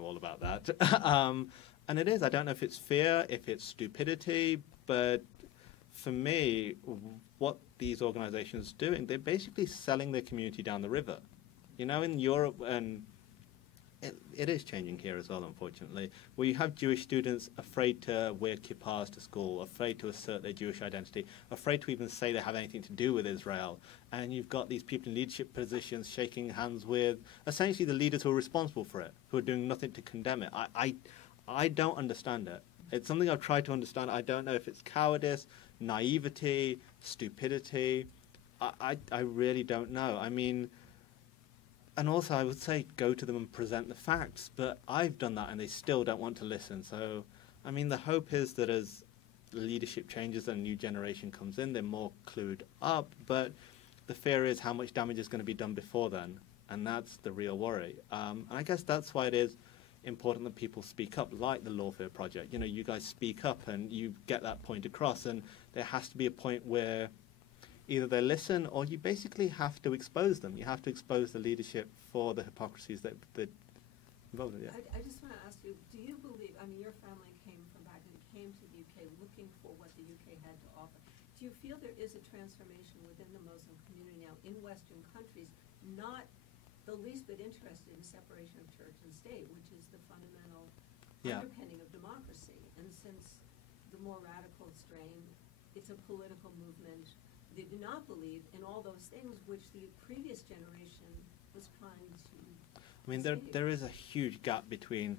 all about that. And it is. I don't know if it's fear, if it's stupidity, but for me, what these organizations are doing, they're basically selling their community down the river. You know, in Europe, and it is changing here as well, unfortunately, where you have Jewish students afraid to wear kippas to school, afraid to assert their Jewish identity, afraid to even say they have anything to do with Israel. And you've got these people in leadership positions shaking hands with essentially the leaders who are responsible for it, who are doing nothing to condemn it. I don't understand it. It's something I've tried to understand. I don't know if it's cowardice, naivety, stupidity. I really don't know. I mean, and also I would say go to them and present the facts, but I've done that and they still don't want to listen. So, I mean, the hope is that as leadership changes and a new generation comes in, they're more clued up, but the fear is how much damage is going to be done before then, and that's the real worry. And I guess that's why it is important that people speak up, like the LAWFARE Project. You know, you guys speak up and you get that point across, and there has to be a point where either they listen or you basically have to expose them. You have to expose the leadership for the hypocrisies that involved in it. I just want to ask you, do you believe, I mean, your family came from back and came to the UK looking for what the UK had to offer. Do you feel there is a transformation within the Muslim community now in Western countries, not the least bit interested in separation of church and state, which is the fundamental underpinning of democracy? And since the more radical strain, it's a political movement. They do not believe in all those things which the previous generation was trying to I mean, there is a huge gap between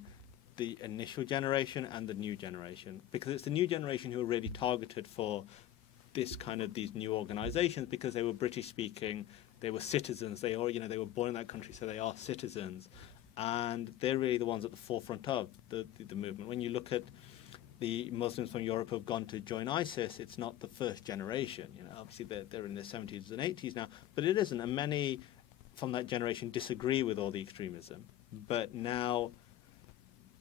the initial generation and the new generation, because it's the new generation who are really targeted for this kind of these new organizations because they were British speaking, they were citizens, they were born in that country, so they are citizens, and they're really the ones at the forefront of the movement. When you look at the Muslims from Europe who have gone to join ISIS, it's not the first generation. You know, obviously they're in their 70s and 80s now, but it isn't, and many from that generation disagree with all the extremism. But now,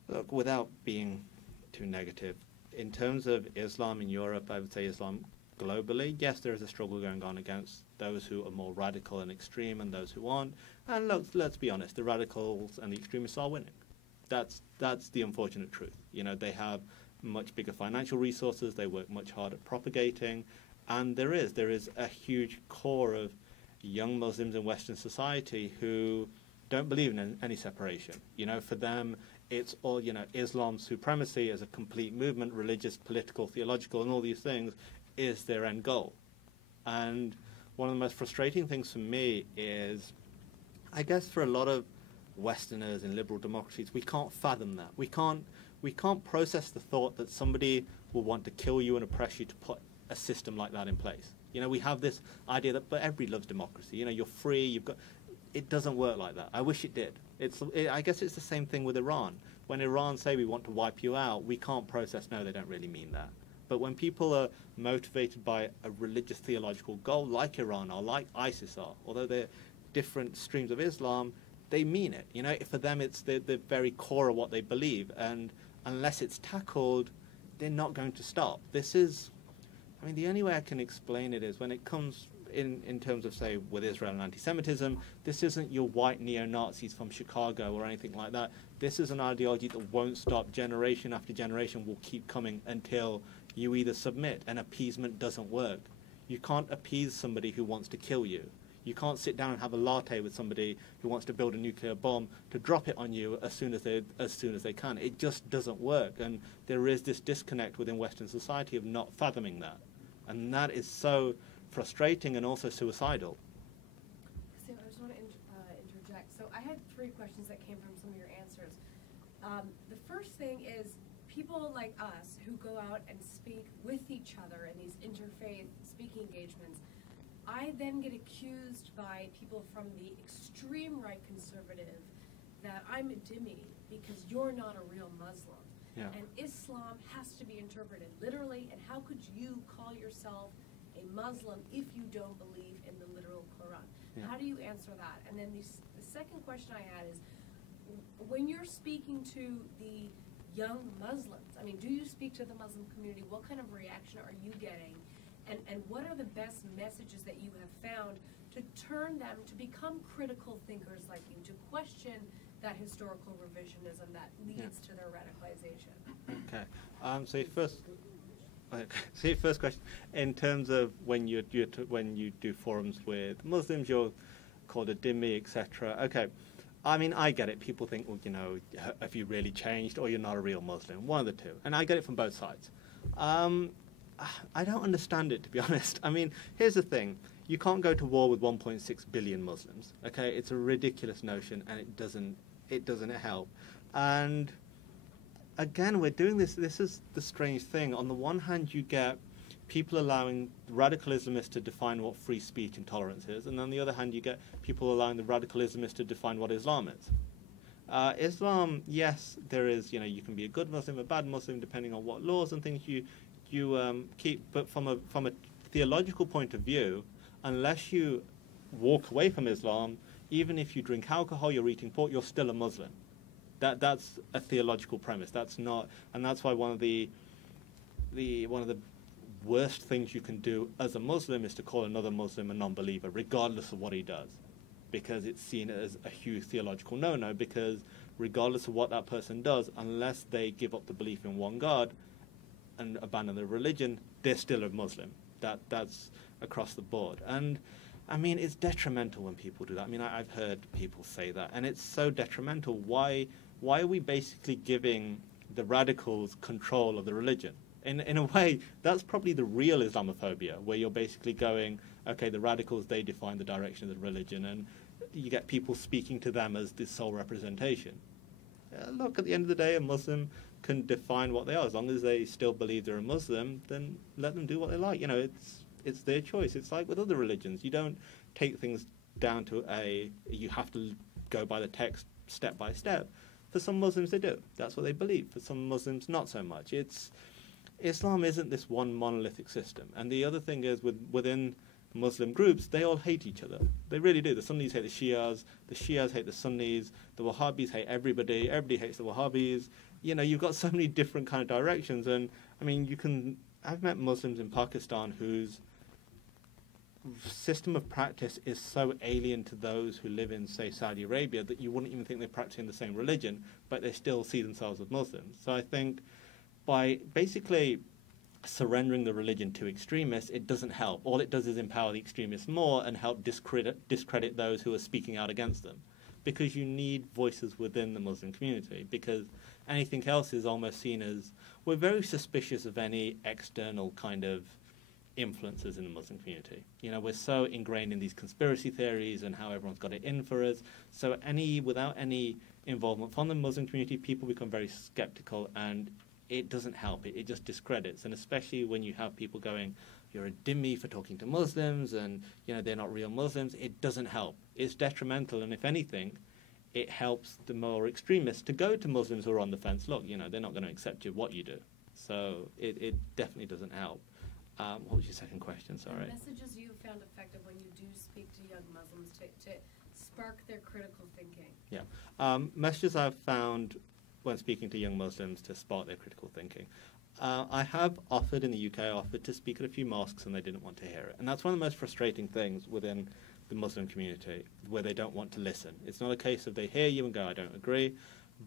look, without being too negative, in terms of Islam in Europe, I would say Islam globally, yes, there is a struggle going on against those who are more radical and extreme and those who aren't. And look, let's be honest, the radicals and the extremists are winning. That's the unfortunate truth. You know, they have much bigger financial resources, they work much harder at propagating, and there is a huge core of young Muslims in Western society who don't believe in any separation. You know, for them, it's all, you know, Islam supremacy as a complete movement, religious, political, theological, and all these things is their end goal. And one of the most frustrating things for me is, I guess for a lot of Westerners in liberal democracies, we can't fathom that. We we can't process the thought that somebody will want to kill you and oppress you to put a system like that in place. We have this idea that, but everybody loves democracy. You're free. You've got. It doesn't work like that. I wish it did. I guess it's the same thing with Iran. When Iran say we want to wipe you out, we can't process, no, they don't really mean that. But when people are motivated by a religious theological goal, like Iran are, like ISIS are, although they're different streams of Islam, they mean it. For them, it's the very core of what they believe. And unless it's tackled, they're not going to stop. This is, the only way I can explain it is when it comes in terms of, say, with Israel and anti-Semitism, this isn't your white neo-Nazis from Chicago or anything like that. This is an ideology that won't stop. Generation after generation will keep coming until you either submit, and appeasement doesn't work. You can't appease somebody who wants to kill you. You can't sit down and have a latte with somebody who wants to build a nuclear bomb to drop it on you as soon as they can. It just doesn't work, and there is this disconnect within Western society of not fathoming that, and that is so frustrating and also suicidal. Kasim, I just want to interject. So I had 3 questions that came from some of your answers. The first thing is people like us who go out and speak with each other in these interfaith speaking engagements. I then get accused by people from the extreme right conservative that I'm a dhimmi because you're not a real Muslim. Yeah. And Islam has to be interpreted literally, and how could you call yourself a Muslim if you don't believe in the literal Quran? Yeah. How do you answer that? And then the second question I had is, when you're speaking to the young Muslims, do you speak to the Muslim community? What kind of reaction are you getting? And what are the best messages that you have found to turn them to become critical thinkers like you, to question that historical revisionism that leads to their radicalization? Okay. So your first question, in terms of when you do forums with Muslims, you're called a dhimmi, etc. Okay. I get it. People think, well, have you really changed, or you're not a real Muslim? One of the two. And I get it from both sides. I don't understand it, to be honest. Here's the thing. You can't go to war with 1.6 billion Muslims. Okay, it's a ridiculous notion, and it doesn't help. And again, we're doing this. This is the strange thing. On the one hand, you get people allowing radical Islamists to define what free speech and tolerance is, and on the other hand, you get people allowing the radical Islamists to define what Islam is. Islam, yes, there is. You can be a good Muslim, a bad Muslim, depending on what laws and things you keep. But from a theological point of view, unless you walk away from Islam, even if you drink alcohol, you're eating pork, you're still a Muslim. That's a theological premise. That's not, and that's why one of the worst things you can do as a Muslim is to call another Muslim a non-believer, regardless of what he does, because it's seen as a huge theological no-no. Because regardless of what that person does, unless they give up the belief in one God and abandon their religion, they're still a Muslim. That's across the board. And it's detrimental when people do that. I've heard people say that, and it's so detrimental. Why are we basically giving the radicals control of the religion? In a way, that's probably the real Islamophobia, where you're basically going, okay, the radicals, they define the direction of the religion, and you get people speaking to them as the sole representation. Look, at the end of the day, a Muslim can define what they are. As long as they still believe they're a Muslim, then let them do what they like. It's their choice. It's like with other religions. You don't take things down to you have to go by the text step by step. For some Muslims, they do. That's what they believe. For some Muslims, not so much. Islam isn't this one monolithic system. And the other thing is, within Muslim groups, they all hate each other. They really do. The Sunnis hate the Shias hate the Sunnis, the Wahhabis hate everybody hates the Wahhabis. You've got so many different kind of directions. And, I've met Muslims in Pakistan whose system of practice is so alien to those who live in, say, Saudi Arabia, that you wouldn't even think they're practicing the same religion, but they still see themselves as Muslims. So I think by basically surrendering the religion to extremists, it doesn't help. All it does is empower the extremists more and help discredit those who are speaking out against them. Because you need voices within the Muslim community, because anything else is almost seen as, we're very suspicious of any external kind of influences in the Muslim community. We're so ingrained in these conspiracy theories and how everyone's got it in for us. So without any involvement from the Muslim community, people become very skeptical, and it doesn't help. It just discredits, and especially when you have people going, you're a dhimmi for talking to Muslims, and they're not real Muslims. It doesn't help. It's detrimental, and if anything, it helps the more extremists to go to Muslims who are on the fence. Look, they're not going to accept what you do. So it definitely doesn't help. What was your second question? Sorry. The messages you found effective when you do speak to young Muslims to spark their critical thinking. Yeah. Messages I've found when speaking to young Muslims to spark their critical thinking. I have offered in the UK, offered to speak at a few mosques, and they didn't want to hear it. And that's one of the most frustrating things within the Muslim community, where they don't want to listen. It's not a case of they hear you and go, I don't agree.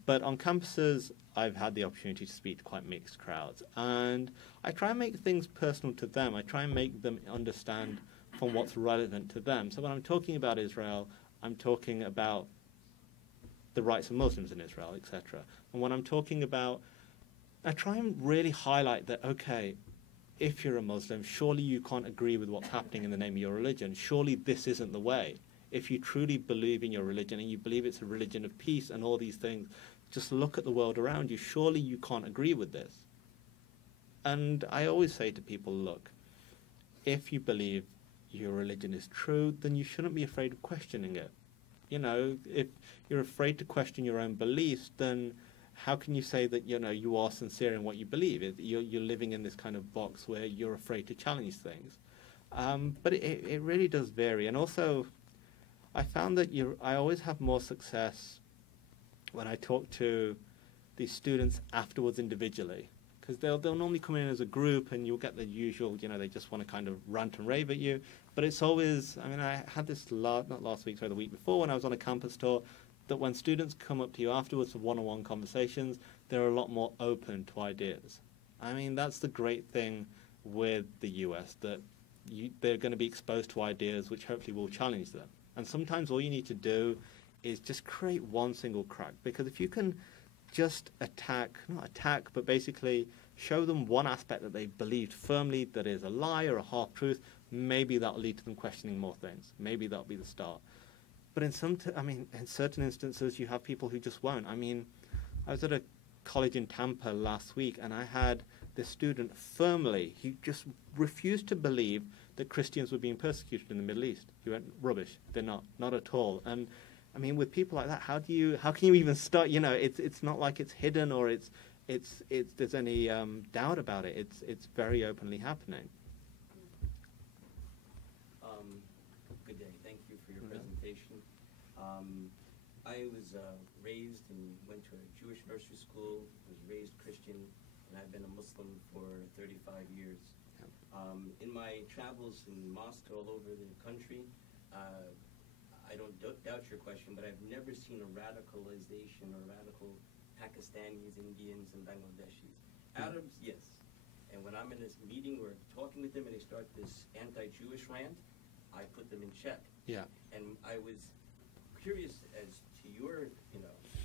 But on campuses, I've had the opportunity to speak to quite mixed crowds. And I try and make things personal to them. I try and make them understand from what's relevant to them. So when I'm talking about Israel, I'm talking about the rights of Muslims in Israel, etc. And when I'm talking about, I try and really highlight that, okay, if you're a Muslim, surely you can't agree with what's happening in the name of your religion. Surely this isn't the way. If you truly believe in your religion and you believe it's a religion of peace and all these things, just look at the world around you. Surely you can't agree with this. And I always say to people, look, if you believe your religion is true, then you shouldn't be afraid of questioning it. If you're afraid to question your own beliefs, then how can you say that you are sincere in what you believe? You're living in this kind of box where you're afraid to challenge things. But it really does vary. And also, I found that I always have more success when I talk to these students afterwards individually, because they'll normally come in as a group, and you'll get the usual, they just want to kind of rant and rave at you. But it's always, I had this not last week, sorry, the week before, when I was on a campus tour, that when students come up to you afterwards for one-on-one conversations, they're a lot more open to ideas. That's the great thing with the US, that they're going to be exposed to ideas which hopefully will challenge them. And sometimes all you need to do is just create one single crack, because if you can just not attack, but basically show them one aspect that they believed firmly that is a lie or a half-truth, maybe that'll lead to them questioning more things. Maybe that'll be the start. But in certain instances, you have people who just won't. I was at a college in Tampa last week, and I had this student he just refused to believe that Christians were being persecuted in the Middle East. He went, rubbish, they're not at all. And with people like that, how can you even start? It's not like it's hidden or there's any doubt about it. It's very openly happening. Good day. Thank you for your presentation. I was raised and went to a Jewish nursery school, was raised Christian, and I've been a Muslim for 35 years. In my travels in mosques all over the country, I don't doubt your question, but I've never seen a radicalization or radical Pakistanis, Indians, and Bangladeshis. Arabs, yes. And when I'm in this meeting or talking with them and they start this anti-Jewish rant, I put them in check. Yeah. And I was curious as to your,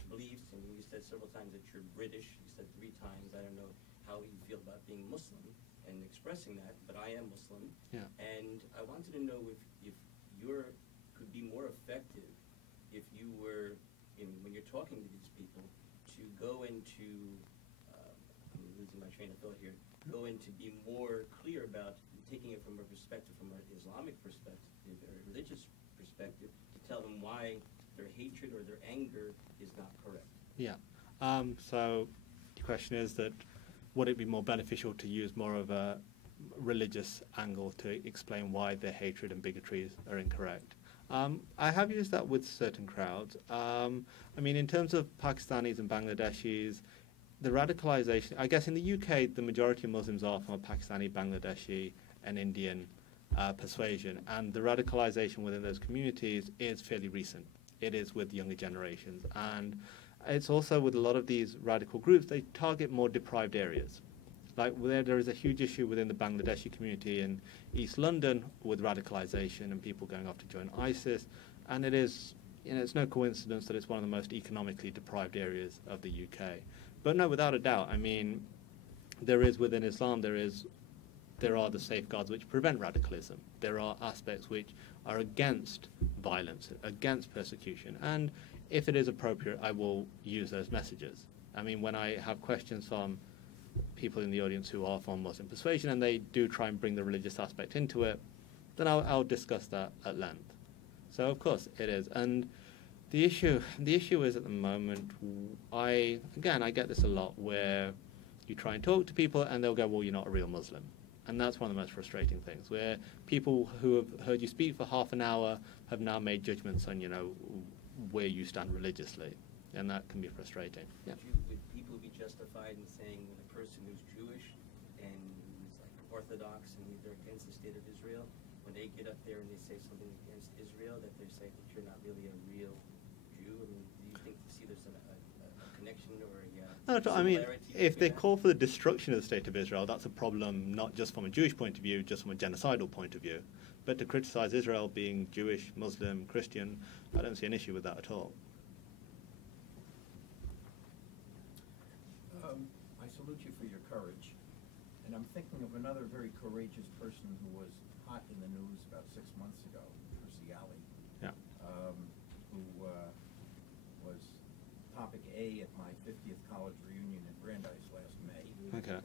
beliefs, and you said several times that you're British. You said 3 times. I don't know how you feel about being Muslim and expressing that, but I am Muslim. Yeah. And I wanted to know if you could be more effective if you were, when you're talking to these people, to go into, I'm losing my train of thought here, go into be more clear about taking it from a perspective, from an Islamic perspective or a religious perspective, to tell them why their hatred or their anger is not correct. Yeah. So the question is that would it be more beneficial to use more of a religious angle to explain why their hatred and bigotries are incorrect? I have used that with certain crowds. In terms of Pakistanis and Bangladeshis, the radicalization, I guess in the UK, the majority of Muslims are from a Pakistani, Bangladeshi, and Indian persuasion, and the radicalization within those communities is fairly recent. It is with younger generations, and it's also with a lot of these radical groups, they target more deprived areas. Like there is a huge issue within the Bangladeshi community in East London with radicalization and people going off to join ISIS, and it is, it's no coincidence that it's one of the most economically deprived areas of the UK. But no, without a doubt, there is within Islam, there are the safeguards which prevent radicalism. There are aspects which are against violence, against persecution. And if it is appropriate, I will use those messages. I mean, when I have questions from people in the audience who are from Muslim persuasion and they do try and bring the religious aspect into it, then I'll discuss that at length. So of course it is. And the issue is at the moment, I get this a lot, where you try and talk to people and they'll go, well, you're not a real Muslim. And that's one of the most frustrating things, where people who have heard you speak for half an hour have now made judgments on, where you stand religiously. And that can be frustrating. Yeah. Would people be justified in saying when a person who's Jewish and who's like Orthodox and they're against the state of Israel, when they get up there and they say something against Israel, that they say that you're not really a real Jew? I mean, do you see there's a connection or a I mean, if they call for the destruction of the state of Israel, that's a problem not just from a Jewish point of view, just from a genocidal point of view. But to criticize Israel being Jewish, Muslim, Christian, I don't see an issue with that at all. I salute you for your courage. And I'm thinking of another very courageous person who was hot in the news about 6 months ago, Percy Alley, who was topic A at my 50th college reunion in Brandeis last May. Okay.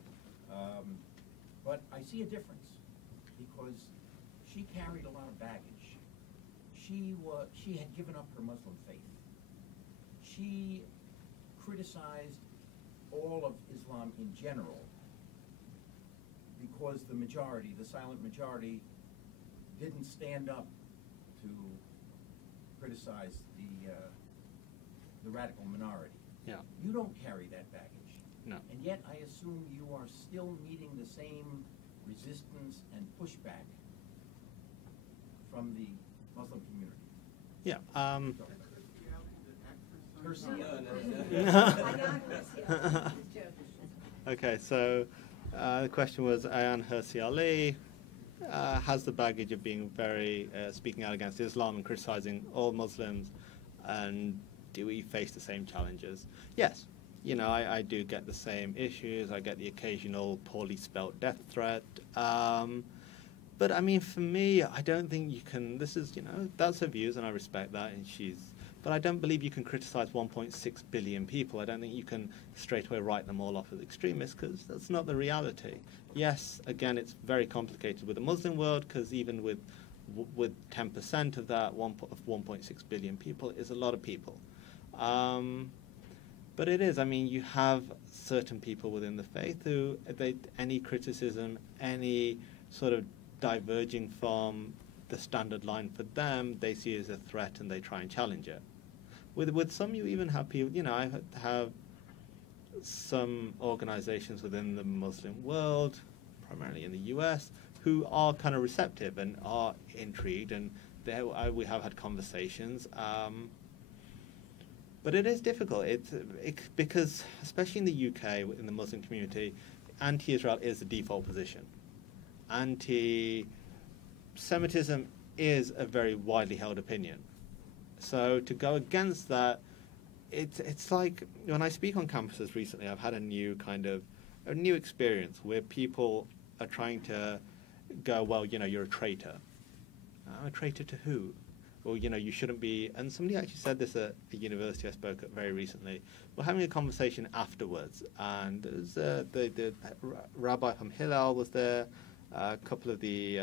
But I see a difference, because she carried a lot of baggage. She had given up her Muslim faith. She criticized all of Islam in general because the majority, the silent majority, didn't stand up to criticize the radical minority. Yeah. You don't carry that baggage. No. And yet I assume you are still meeting the same resistance and pushback from the Muslim community. Yeah. Okay, so the question was, Ayaan Hirsi Ali has the baggage of being very speaking out against Islam and criticizing all Muslims, and do we face the same challenges? Yes. I do get the same issues. I get the occasional poorly spelt death threat. But I mean, for me, I don't think you can. This is, that's her views, and I respect that. And but I don't believe you can criticize 1.6 billion people. I don't think you can straight away write them all off as extremists, because that's not the reality. Yes, again, it's very complicated with the Muslim world, because even with 10% of that, 1.6 billion people is a lot of people. But it is. I mean, you have certain people within the faith who any criticism, any sort of diverging from the standard line for them, they see as a threat and they try and challenge it. With some, you even have people, I have some organizations within the Muslim world, primarily in the US, who are kind of receptive and are intrigued, and we have had conversations. But it is difficult. Because, especially in the UK, in the Muslim community, anti-Israel is the default position. Anti-Semitism is a very widely held opinion. So to go against that, it's like when I speak on campuses recently, I've had a new experience where people are trying to go, well, you're a traitor. I'm a traitor to who? Well, you shouldn't be. And somebody actually said this at a university I spoke at very recently. We're having a conversation afterwards, and there's the rabbi from Hillel was there, a couple of the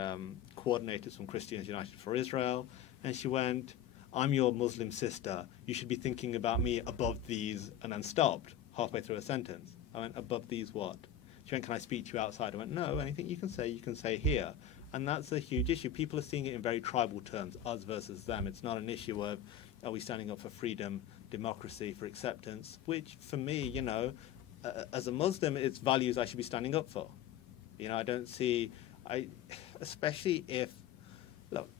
coordinators from Christians United for Israel, and she went, "I'm your Muslim sister. You should be thinking about me above these," and then stopped halfway through a sentence. I went, "Above these what?" She went, "Can I speak to you outside?" I went, "No, anything you can say here." And that's a huge issue. People are seeing it in very tribal terms, us versus them. It's not an issue of, are we standing up for freedom, democracy, for acceptance, which for me, as a Muslim, it's values I should be standing up for. I don't see, especially if, look,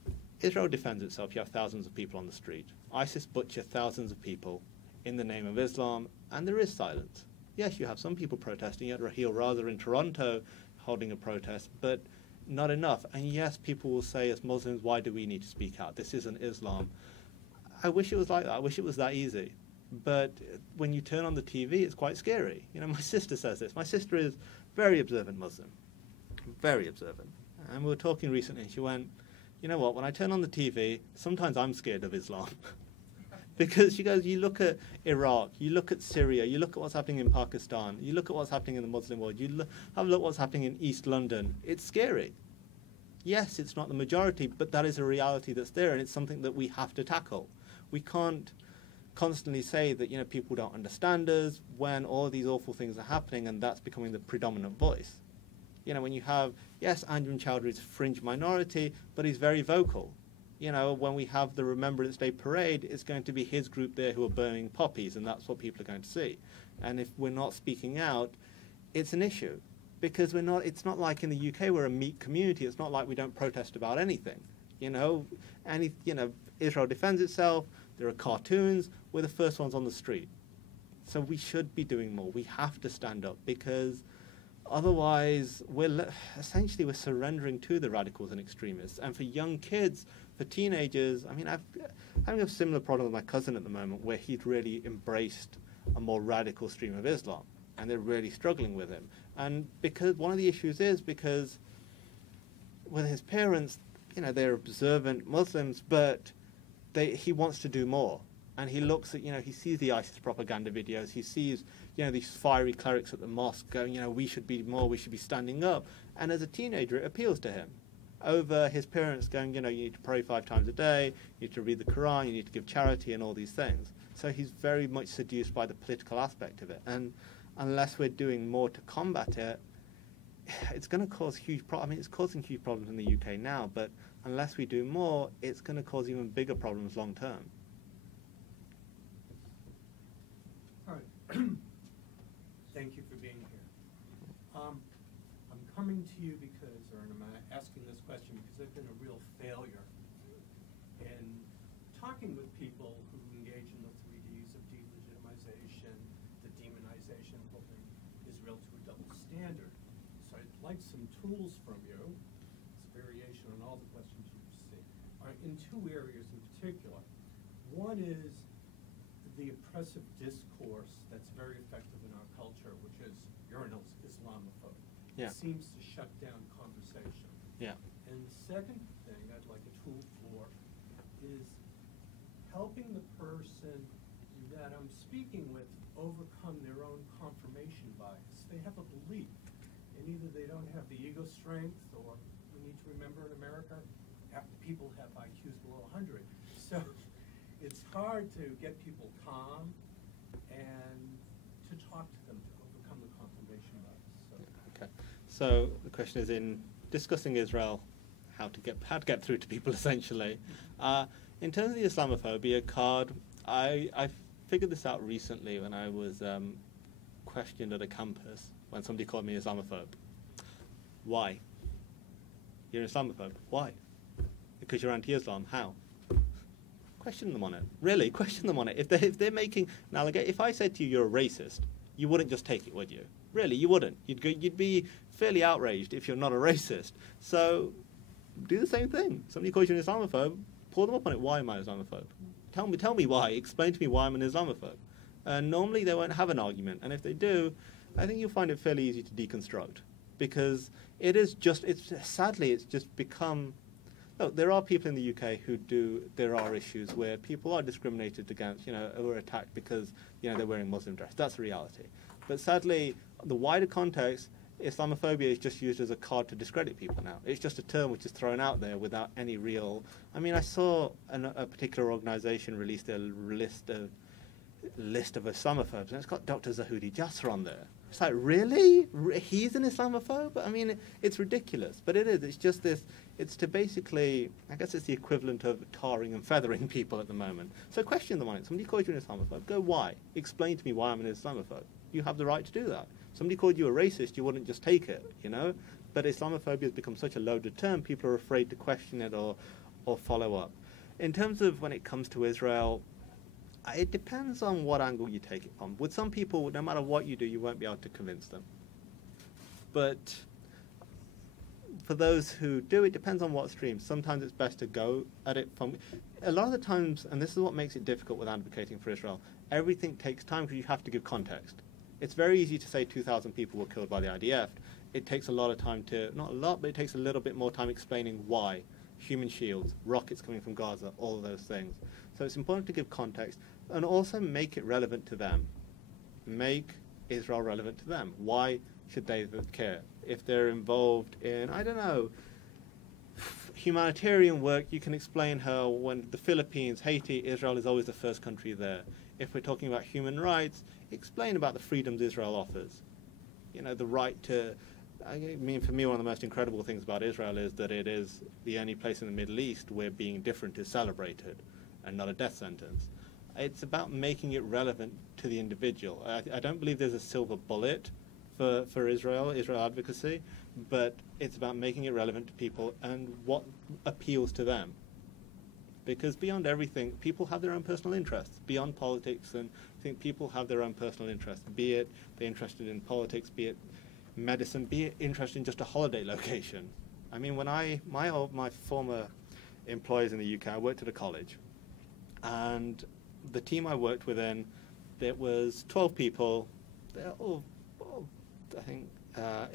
Israel defends itself. You have thousands of people on the street. ISIS butcher thousands of people in the name of Islam, and there is silence. Yes, you have some people protesting at Raheel Raza in Toronto holding a protest, but not enough. And yes, people will say, as Muslims, why do we need to speak out? This isn't Islam. I wish it was like that. I wish it was that easy. But when you turn on the TV, it's quite scary. My sister says this. My sister is very observant Muslim. Very observant. And we were talking recently, and she went, "You know what, when I turn on the TV, sometimes I'm scared of Islam." Because she goes, you look at Iraq, you look at Syria, you look at what's happening in Pakistan, you look at what's happening in the Muslim world, have a look at what's happening in East London. It's scary. Yes, it's not the majority, but that is a reality that's there, and it's something that we have to tackle. We can't constantly say that, you know, people don't understand us when all of these awful things are happening, and that's becoming the predominant voice. You know, when you have, yes, Anjem Choudhury is a fringe minority, but he's very vocal. You know, when we have the Remembrance Day parade, it's going to be his group there who are burning poppies, and that's what people are going to see. And if we're not speaking out, it's an issue. Because it's not like in the UK we're a meek community. It's not like we don't protest about anything. You know, Israel defends itself. There are cartoons. We're the first ones on the street. So we should be doing more. We have to stand up, because otherwise we're surrendering to the radicals and extremists. And for young kids, for teenagers, I mean, I'm having a similar problem with my cousin at the moment, where he'd really embraced a more radical stream of Islam, and they're really struggling with him. And because one of the issues is because with his parents, you know, they're observant Muslims, but he wants to do more. And he looks at, you know, he sees the ISIS propaganda videos, he sees, you know, these fiery clerics at the mosque going, you know, we should be more, we should be standing up. And as a teenager, it appeals to him over his parents going, you know, you need to pray 5 times a day, you need to read the Quran, you need to give charity and all these things. So he's very much seduced by the political aspect of it. And unless we're doing more to combat it, it's going to cause huge problems. I mean, it's causing huge problems in the UK now, but unless we do more, it's going to cause even bigger problems long term. All right. Thank you for being here. I'm coming to you because, or I'm asking this question because I've been a real failure in talking with people who engage in the 3Ds of delegitimization, the demonization, holding Israel to a double standard. So I'd like some tools from you. It's a variation on all the questions you've seen. In 2 areas in particular. One is the oppressive discourse that's very effective in our culture, which is you're an Islamophobe. Yeah. It seems to shut down conversation. Yeah. And the second thing I'd like a tool for is helping the person that I'm speaking with overcome their own confirmation bias. They have a belief, and either they don't have the ego strength, or we need to remember in America, people have IQs below 100. So it's hard to get people calm and to talk to them to overcome the confirmation bias. So. Okay. So the question is, in discussing Israel, how to get through to people essentially. In terms of the Islamophobia card, I figured this out recently when I was questioned at a campus when somebody called me Islamophobe. Why? You're an Islamophobe. Why? Because you're anti-Islam. How? Question them on it. Really, question them on it. If they're making an allegation, if I said to you you're a racist, you wouldn't just take it, would you? Really, you wouldn't. You'd be fairly outraged if you're not a racist. So do the same thing. Somebody calls you an Islamophobe, pull them up on it. Why am I an Islamophobe? Tell me why. Explain to me why I'm an Islamophobe. Normally they won't have an argument, and if they do, I think you'll find it fairly easy to deconstruct, because sadly it's just become. Look, there are people in the UK there are issues where people are discriminated against, or attacked because, they're wearing Muslim dress. That's a reality. But sadly, the wider context, Islamophobia is just used as a card to discredit people now. It's just a term which is thrown out there without any real. I mean, I saw a particular organisation released a list of Islamophobes, and it's got Dr. Zahudi Jasser on there. It's like, really? He's an Islamophobe? I mean, it's ridiculous, but it is. It's just this. It's to basically, I guess it's the equivalent of tarring and feathering people at the moment. So question them on it. Somebody calls you an Islamophobe. Go, why? Explain to me why I'm an Islamophobe. You have the right to do that. Somebody called you a racist, you wouldn't just take it, But Islamophobia has become such a loaded term, people are afraid to question it or follow up. In terms of when it comes to Israel, it depends on what angle you take it from. With some people, no matter what you do, you won't be able to convince them. But for those who do, it depends on what stream. Sometimes it's best to go at it from. A lot of the times, and this is what makes it difficult with advocating for Israel, everything takes time because you have to give context. It's very easy to say 2,000 people were killed by the IDF. It takes a lot of time not a lot, but it takes a little bit more time explaining why. Human shields, rockets coming from Gaza, all of those things. So it's important to give context and also make it relevant to them. Make Israel relevant to them. Why should they care? If they're involved in, I don't know, humanitarian work, you can explain how when the Philippines, Haiti, Israel is always the first country there. If we're talking about human rights, explain about the freedoms Israel offers. You know, the right to, I mean, for me, one of the most incredible things about Israel is that it is the only place in the Middle East where being different is celebrated and not a death sentence. It's about making it relevant to the individual. I don't believe there's a silver bullet for Israel advocacy, but it's about making it relevant to people and what appeals to them. Because beyond everything, people have their own personal interests. Beyond politics, and I think people have their own personal interests, be it they're interested in politics, be it medicine, be it interested in just a holiday location. I mean, when my former employees in the UK, I worked at a college, and the team I worked within, there was 12 people. They're all I think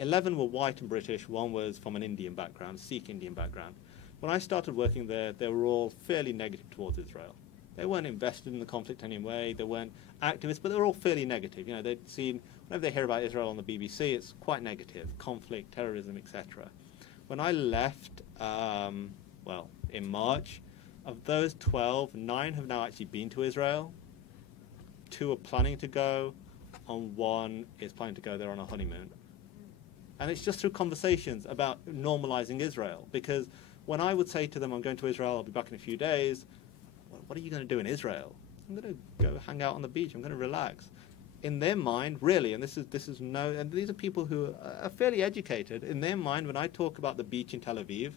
11 were white and British, one was from an Indian background, Sikh Indian background. When I started working there, they were all fairly negative towards Israel. They weren't invested in the conflict anyway, they weren't activists, but they were all fairly negative. You know, they'd seen, whenever they hear about Israel on the BBC, it's quite negative, conflict, terrorism, etc. When I left, in March, of those 12, 9 have now actually been to Israel, 2 are planning to go, and 1 is planning to go there on a honeymoon. And it's just through conversations about normalizing Israel. Because when I would say to them, I'm going to Israel, I'll be back in a few days, well, what are you going to do in Israel? I'm going to go hang out on the beach, I'm going to relax. In their mind, really, and this is and these are people who are fairly educated, in their mind, when I talk about the beach in Tel Aviv,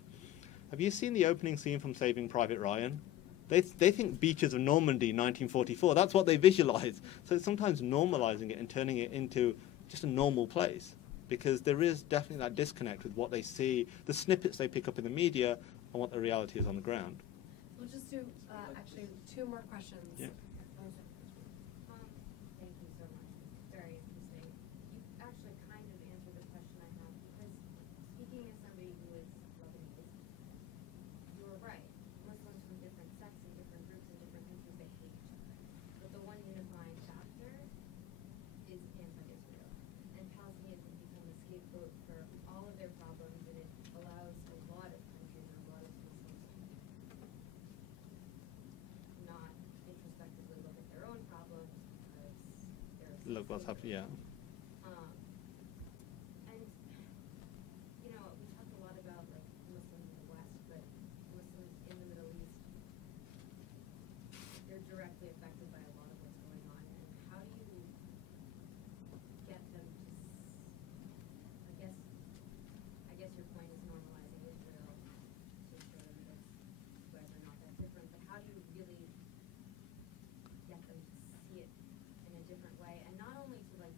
have you seen the opening scene from Saving Private Ryan? They think beaches of Normandy, 1944. That's what they visualize. So it's sometimes normalizing it and turning it into just a normal place, because there is definitely that disconnect with what they see, the snippets they pick up in the media, and what the reality is on the ground. We'll just do actually 2 more questions. Yeah. Thank you so much. Very interesting. You actually kind of answered the question I had, because speaking as somebody who is Lebanese, you were right. Muslims from different sects and different groups and different countries, they hate each other. But the one unifying factor is anti-Israel. And Palestinians have become a scapegoat for all of their problems, and it allows a lot of countries and a lot of Muslims to not introspectively look at their own problems, because they're Look what's happening, yeah. And, you know, we talk a lot about, like, Muslims in the West, but Muslims in the Middle East, they're directly affected by a lot of what's going on. And how do you get them to, I guess your point is normalizing Israel to show them that you guys are not that different, but how do you really get them to see it in a different way, and not only to, like,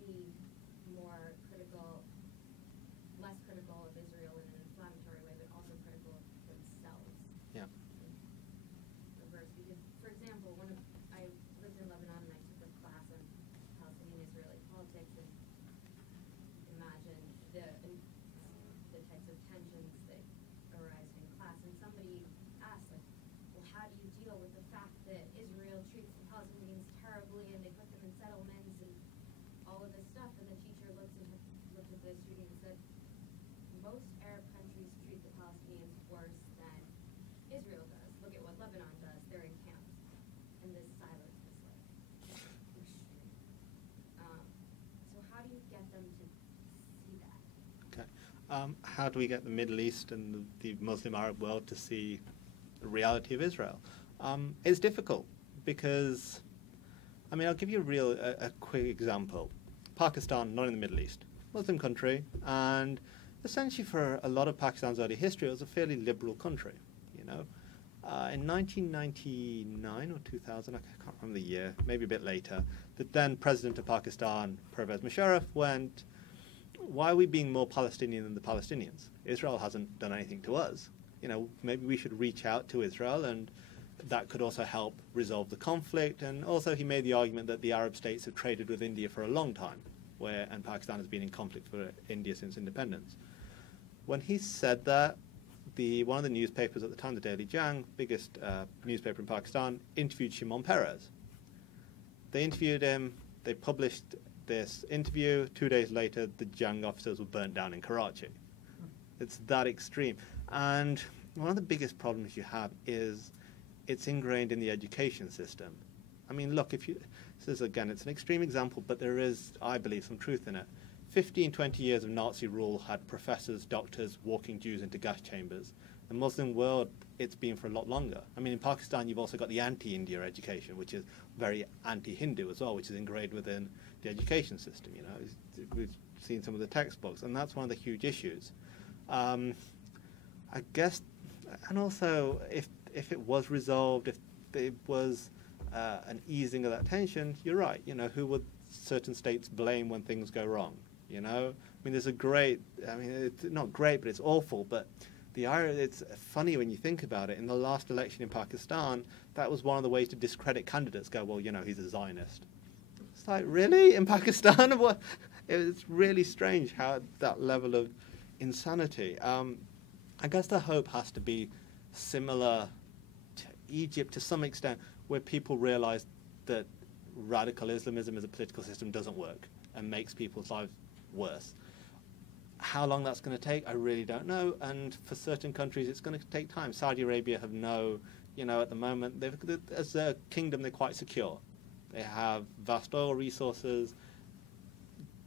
be more critical, less critical of Israel in an inflammatory way, but also critical of themselves. Yeah. Reverse, because, for example, I lived in Lebanon and I took a class on Palestinian-Israeli politics, and imagine the types of tensions that arise in class. And somebody asked, like, well, how do you deal with the fact that Israel treats the Palestinians terribly and they put them in settlements and all of this stuff? And the teacher looked at the student and said, most Arab countries treat the Palestinians worse than Israel does. Look at what Lebanon does. They're in camps. And this silence is, like, extreme. So how do you get them to see that? Okay. How do we get the Middle East and the Muslim Arab world to see the reality of Israel? It's difficult because, I mean, I'll give you a quick example. Pakistan, not in the Middle East, Muslim country, and essentially for a lot of Pakistan's early history, it was a fairly liberal country, you know. In 1999 or 2000, I can't remember the year, maybe a bit later, the then president of Pakistan, Pervez Musharraf, went, why are we being more Palestinian than the Palestinians? Israel hasn't done anything to us. You know, maybe we should reach out to Israel, and that could also help resolve the conflict. And also he made the argument that the Arab states have traded with India for a long time, and Pakistan has been in conflict with India since independence. When he said that, one of the newspapers at the time, the Daily Jang, biggest newspaper in Pakistan, interviewed Shimon Peres. They interviewed him. They published this interview. 2 days later, the Jang officers were burnt down in Karachi. It's that extreme. And one of the biggest problems you have is it's ingrained in the education system. I mean, look, this is, again, it's an extreme example, but there is, I believe, some truth in it. 15, 20 years of Nazi rule had professors, doctors walking Jews into gas chambers. The Muslim world, it's been for a lot longer. I mean, in Pakistan, you've also got the anti-India education, which is very anti-Hindu as well, which is ingrained within the education system. You know, we've seen some of the textbooks, and that's one of the huge issues. I guess, and also, if it was resolved, if it was an easing of that tension, you're right. You know, who would certain states blame when things go wrong? You know, I mean, there's a great, I mean, it's not great, but it's awful. But it's funny when you think about it. In the last election in Pakistan, that was one of the ways to discredit candidates. Go, well, you know, he's a Zionist. It's like, really? In Pakistan? What? It's really strange how that level of insanity. I guess the hope has to be similar to Egypt to some extent, where people realize that radical Islamism as a political system doesn't work and makes people's lives worse. How long that's going to take, I really don't know. And for certain countries, it's going to take time. Saudi Arabia have at the moment, as a kingdom, they're quite secure. They have vast oil resources.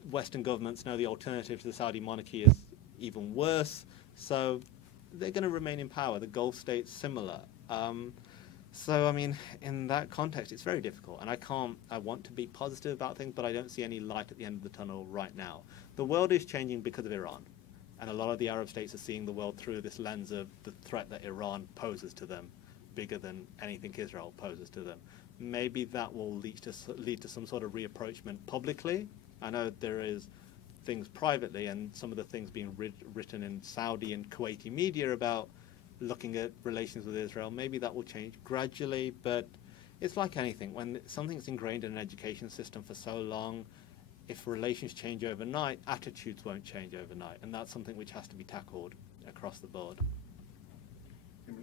Western governments know the alternative to the Saudi monarchy is even worse. So they're going to remain in power. The Gulf states, similar. So, I mean, in that context, it's very difficult. And I want to be positive about things, but I don't see any light at the end of the tunnel right now. The world is changing because of Iran. And a lot of the Arab states are seeing the world through this lens of the threat that Iran poses to them, bigger than anything Israel poses to them. Maybe that will lead to some sort of reapproachment publicly. I know there is things privately, and some of the things being written in Saudi and Kuwaiti media about looking at relations with Israel. Maybe that will change gradually, but it's like anything. When something's ingrained in an education system for so long, if relations change overnight, attitudes won't change overnight, and that's something which has to be tackled across the board. Hi.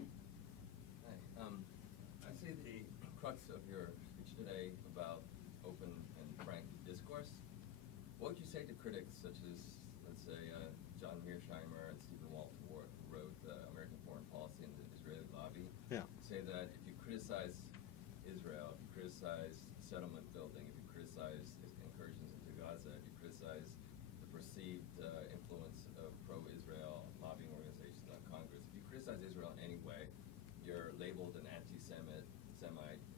I see the crux of your speech today about open and frank discourse. What would you say to critics such as, let's say, John Mearsheimer and Stephen Walt, who wrote American Foreign Policy and the Israeli Lobby? Yeah. Say that if you criticize Israel, if you criticize settlement building, if you criticize incursions into Gaza, if you criticize the perceived influence of pro-Israel lobbying organizations on Congress, if you criticize Israel in any way, you're labeled an anti-Semite,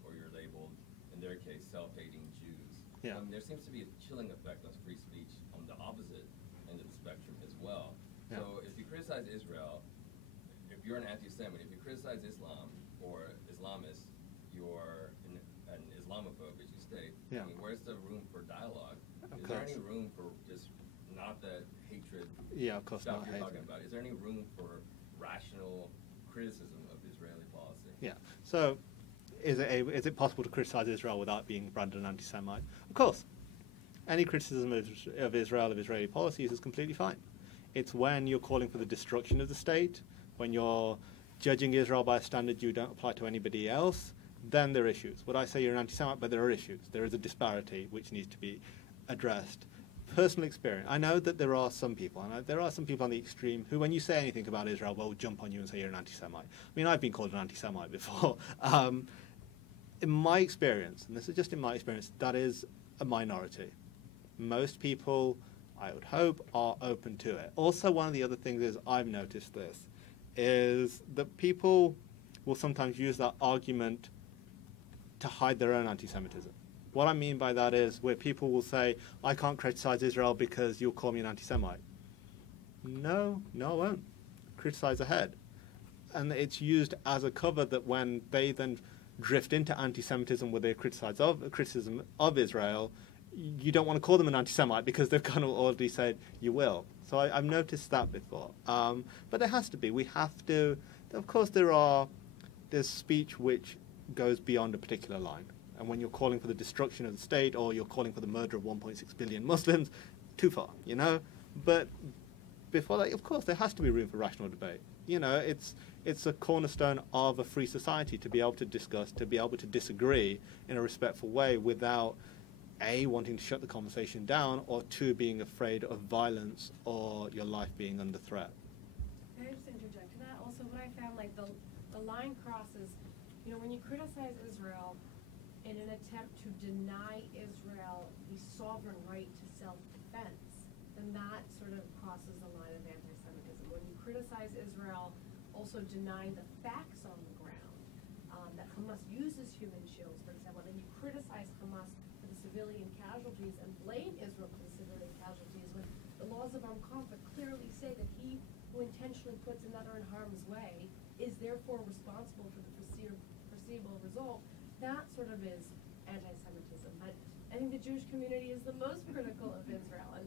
or you're labeled, in their case, self-hating Jews. Yeah. There seems to be a chilling effect on free speech on the opposite end of the spectrum as well. Yeah. So if you criticize Israel, if you're an anti-Semite, if you criticize Islam or Islamists, you're an Islamophobe, as you state. Yeah. I mean, where's the room for dialogue? Of Is there course. any room for just not the hatred Yeah, of course, stuff not you're hatred. talking about? Is there any room for rational criticism of Israeli policy? Yeah. So, is it possible to criticize Israel without being branded an anti-Semite? Of course. Any criticism of Israel, of Israeli policies, is completely fine. It's when you're calling for the destruction of the state, when you're judging Israel by a standard you don't apply to anybody else, then there are issues. Would I say you're an anti-Semite? But there are issues. There is a disparity which needs to be addressed. Personal experience. I know that there are some people, and there are some people on the extreme who, when you say anything about Israel, will jump on you and say you're an anti-Semite. I mean, I've been called an anti-Semite before. In my experience, and this is just in my experience, that is a minority. Most people, I would hope, are open to it. Also, one of the other things is, I've noticed this, is that people will sometimes use that argument to hide their own anti-Semitism. What I mean by that is where people will say, I can't criticize Israel because you'll call me an anti-Semite. No, I won't. Criticize ahead. And it's used as a cover that when they then drift into anti-Semitism with their criticism of Israel, you don't want to call them an anti-Semite because they've kind of already said you will. So I've noticed that before. But there has to be. We have to. Of course, there's speech which goes beyond a particular line. And when you're calling for the destruction of the state or you're calling for the murder of 1.6 billion Muslims, too far, you know? But before that, of course, there has to be room for rational debate. you know, it's a cornerstone of a free society to be able to discuss, to be able to disagree in a respectful way without A, wanting to shut the conversation down, or 2, being afraid of violence or your life being under threat. Can I just interject to that? Also, what I found, like, the line crosses, you know, when you criticize Israel in an attempt to deny Israel the sovereign right to self-defense, then that sort of crosses the line of anti-Semitism. When you criticize Israel, also denying the facts on the ground, that Hamas uses human shields, for example, and you criticize Hamas for the civilian casualties and blame Israel for the civilian casualties, when the laws of armed conflict clearly say that he who intentionally puts another in harm's way is therefore responsible for the foreseeable result. That sort of is anti-Semitism. But I think the Jewish community is the most critical of Israel. And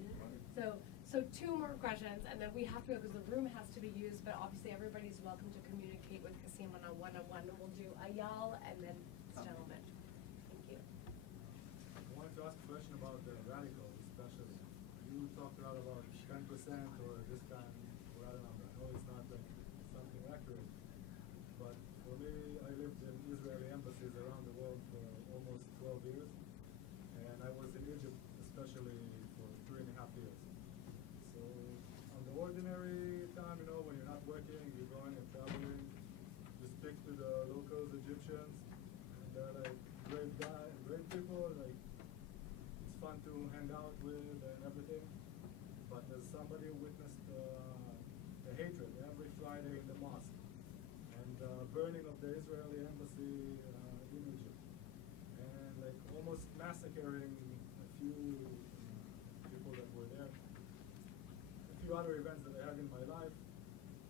so 2 more questions, and then we have to go because the room has to be used, but obviously everybody's welcome to communicate with Kasim on a one-on-one, and we'll do Ayal and then this gentleman. Thank you. I wanted to ask a question about the radicals, especially. You talked a lot about 10% or this kind, or I don't know. I know it's not like something accurate, but for me, I lived in Israeli embassies around the world for almost 12 years, and I was in Egypt especially for 3.5 years. So on the ordinary time, you know, when you're not working, you're going and traveling, you speak to the locals, Egyptians, and they're like great guys, great people, like it's fun to hang out with and everything. But there's somebody who witnessed the hatred every Friday in the mosque and burning of the Israeli embassy in Egypt, and like almost massacring a few people that were there. A few other events that I had in my life.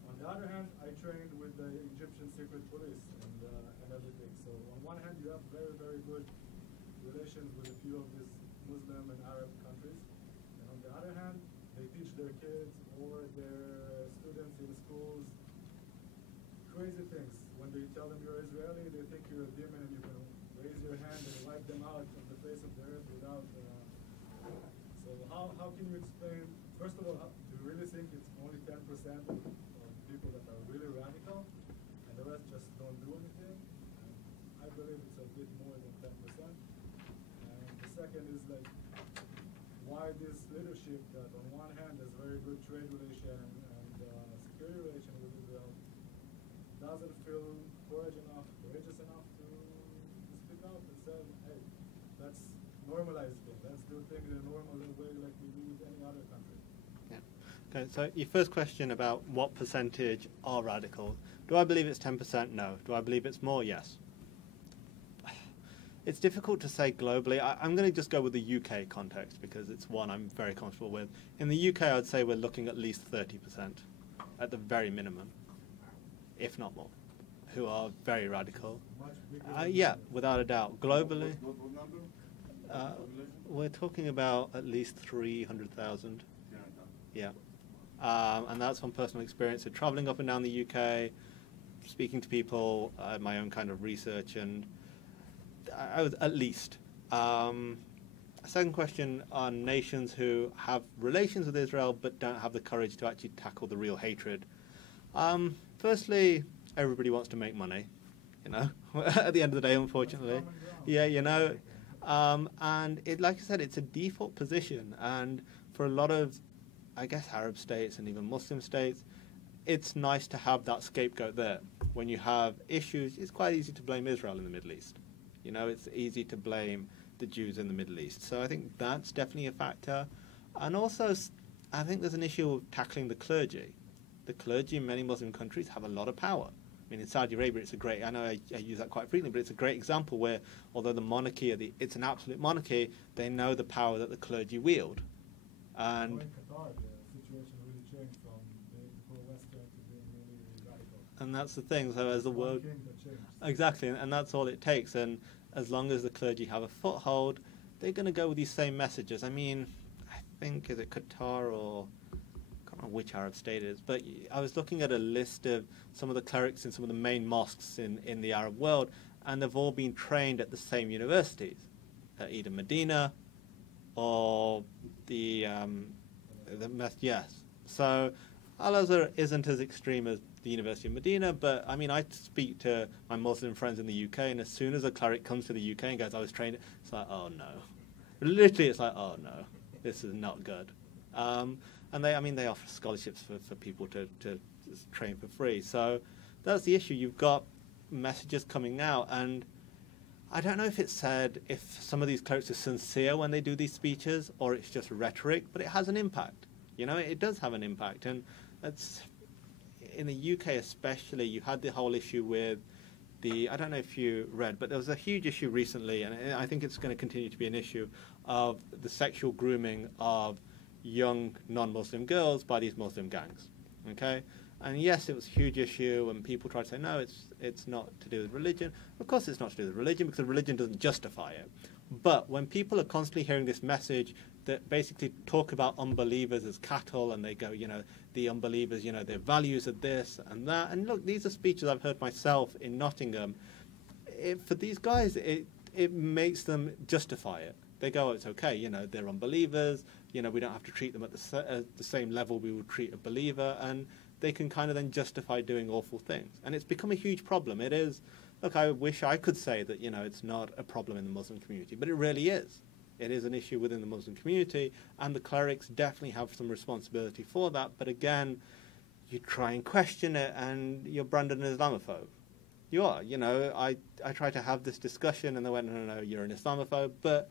On the other hand, I trained with the Egyptian secret police and everything. So on one hand, you have very, very good relations with a few of these Muslim and Arab countries, and on the other hand, they teach their kids or their students in schools crazy things. When they tell them you're Israeli, they think you're a demon and you can raise your hand and wipe them out of the face of the earth without. So how can you explain? First of all, do you really think it's only 10% of people that are really radical, and the rest just don't do anything? I believe it's a bit more than 10%. And the second is like, why this leadership that on one hand has very good trade relation and security relation with Israel doesn't feel courageous enough to speak out and say, hey, let's normalize things. Let's do things in a normal way like we do with any other country. Yeah. Okay, so your first question about what percentage are radical. Do I believe it's 10%? No. Do I believe it's more? Yes. It's difficult to say globally. I'm going to just go with the UK context because it's one I'm very comfortable with. In the UK, I'd say we're looking at least 30% at the very minimum, if not more, who are very radical. Yeah, without a doubt. Globally, we're talking about at least 300,000. Yeah. And that's from personal experience. So traveling up and down the UK, speaking to people, my own kind of research, and I was at least. A second question on nations who have relations with Israel but don't have the courage to actually tackle the real hatred. Firstly, everybody wants to make money, you know, at the end of the day, unfortunately. Yeah, you know. And it, like I said, it's a default position. And for a lot of, I guess, Arab states and even Muslim states, it's nice to have that scapegoat there. When you have issues, it's quite easy to blame Israel in the Middle East. You know, it's easy to blame the Jews in the Middle East. So I think that's definitely a factor. And also, I think there's an issue of tackling the clergy. The clergy in many Muslim countries have a lot of power. I mean, in Saudi Arabia, it's a great, I know I use that quite frequently, but it's a great example where, although the monarchy, it's an absolute monarchy, they know the power that the clergy wield. And in Qatar, the situation really changed from being pro-Western to being really radical. And that's the thing, so as the world... Exactly, and that's all it takes. And as long as the clergy have a foothold, they're going to go with these same messages. I mean, I think, is it Qatar or... I can't remember which Arab state it is, but I was looking at a list of some of the clerics in some of the main mosques in the Arab world, and they've all been trained at the same universities, either Medina or yes. So Al-Azhar isn't as extreme as the University of Medina, but I mean, I speak to my Muslim friends in the UK, and as soon as a cleric comes to the UK and goes, I was trained, it's like, oh no. Literally, it's like, oh no, this is not good. And they offer scholarships for people to train for free. So that's the issue. You've got messages coming out, and I don't know if some of these clerics are sincere when they do these speeches, or it's just rhetoric, but it has an impact. You know, it does have an impact. And that's, in the UK especially, you had the whole issue with I don't know if you read, but there was a huge issue recently, and I think it's going to continue to be an issue, of the sexual grooming of young non-Muslim girls by these Muslim gangs. Okay? And yes, it was a huge issue, and people try to say, no, it's not to do with religion. Of course it's not to do with religion, because religion doesn't justify it. But when people are constantly hearing this message that basically talk about unbelievers as cattle, and they go, you know, the unbelievers, you know, their values are this and that. And look, these are speeches I've heard myself in Nottingham. For these guys, it makes them justify it. They go, oh, it's okay, you know, they're unbelievers, you know, we don't have to treat them at the same level we would treat a believer, and they can kind of then justify doing awful things. And it's become a huge problem. It is, look, I wish I could say that, you know, it's not a problem in the Muslim community, but it really is. It is an issue within the Muslim community, and the clerics definitely have some responsibility for that. But again, you try and question it, and you're branded an Islamophobe. You are, you know, I try to have this discussion, and they went, no, you're an Islamophobe. But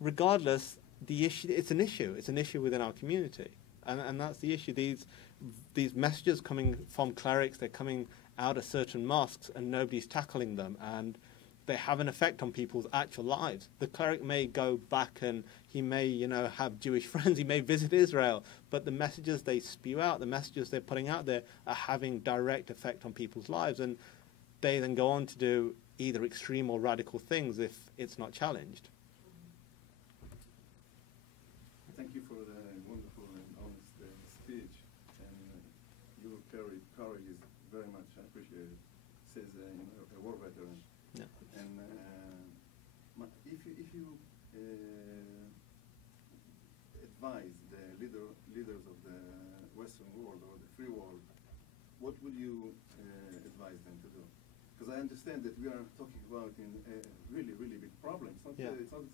regardless, the issue, it's an issue within our community. And that's the issue. These messages coming from clerics, they're coming out of certain mosques, and nobody's tackling them, and they have an effect on people's actual lives. The cleric may go back, and he may, you know, have Jewish friends, he may visit Israel, but the messages they spew out, the messages they're putting out there, are having direct effect on people's lives, and they then go on to do either extreme or radical things if it's not challenged. Thank you for the wonderful and honest speech, and your courage is very much appreciated, says a war veteran. Yeah. And if you advise the leaders of the Western world or the free world, what will you advise them to do? Because I understand that we are talking about in a really, really big problem. It's not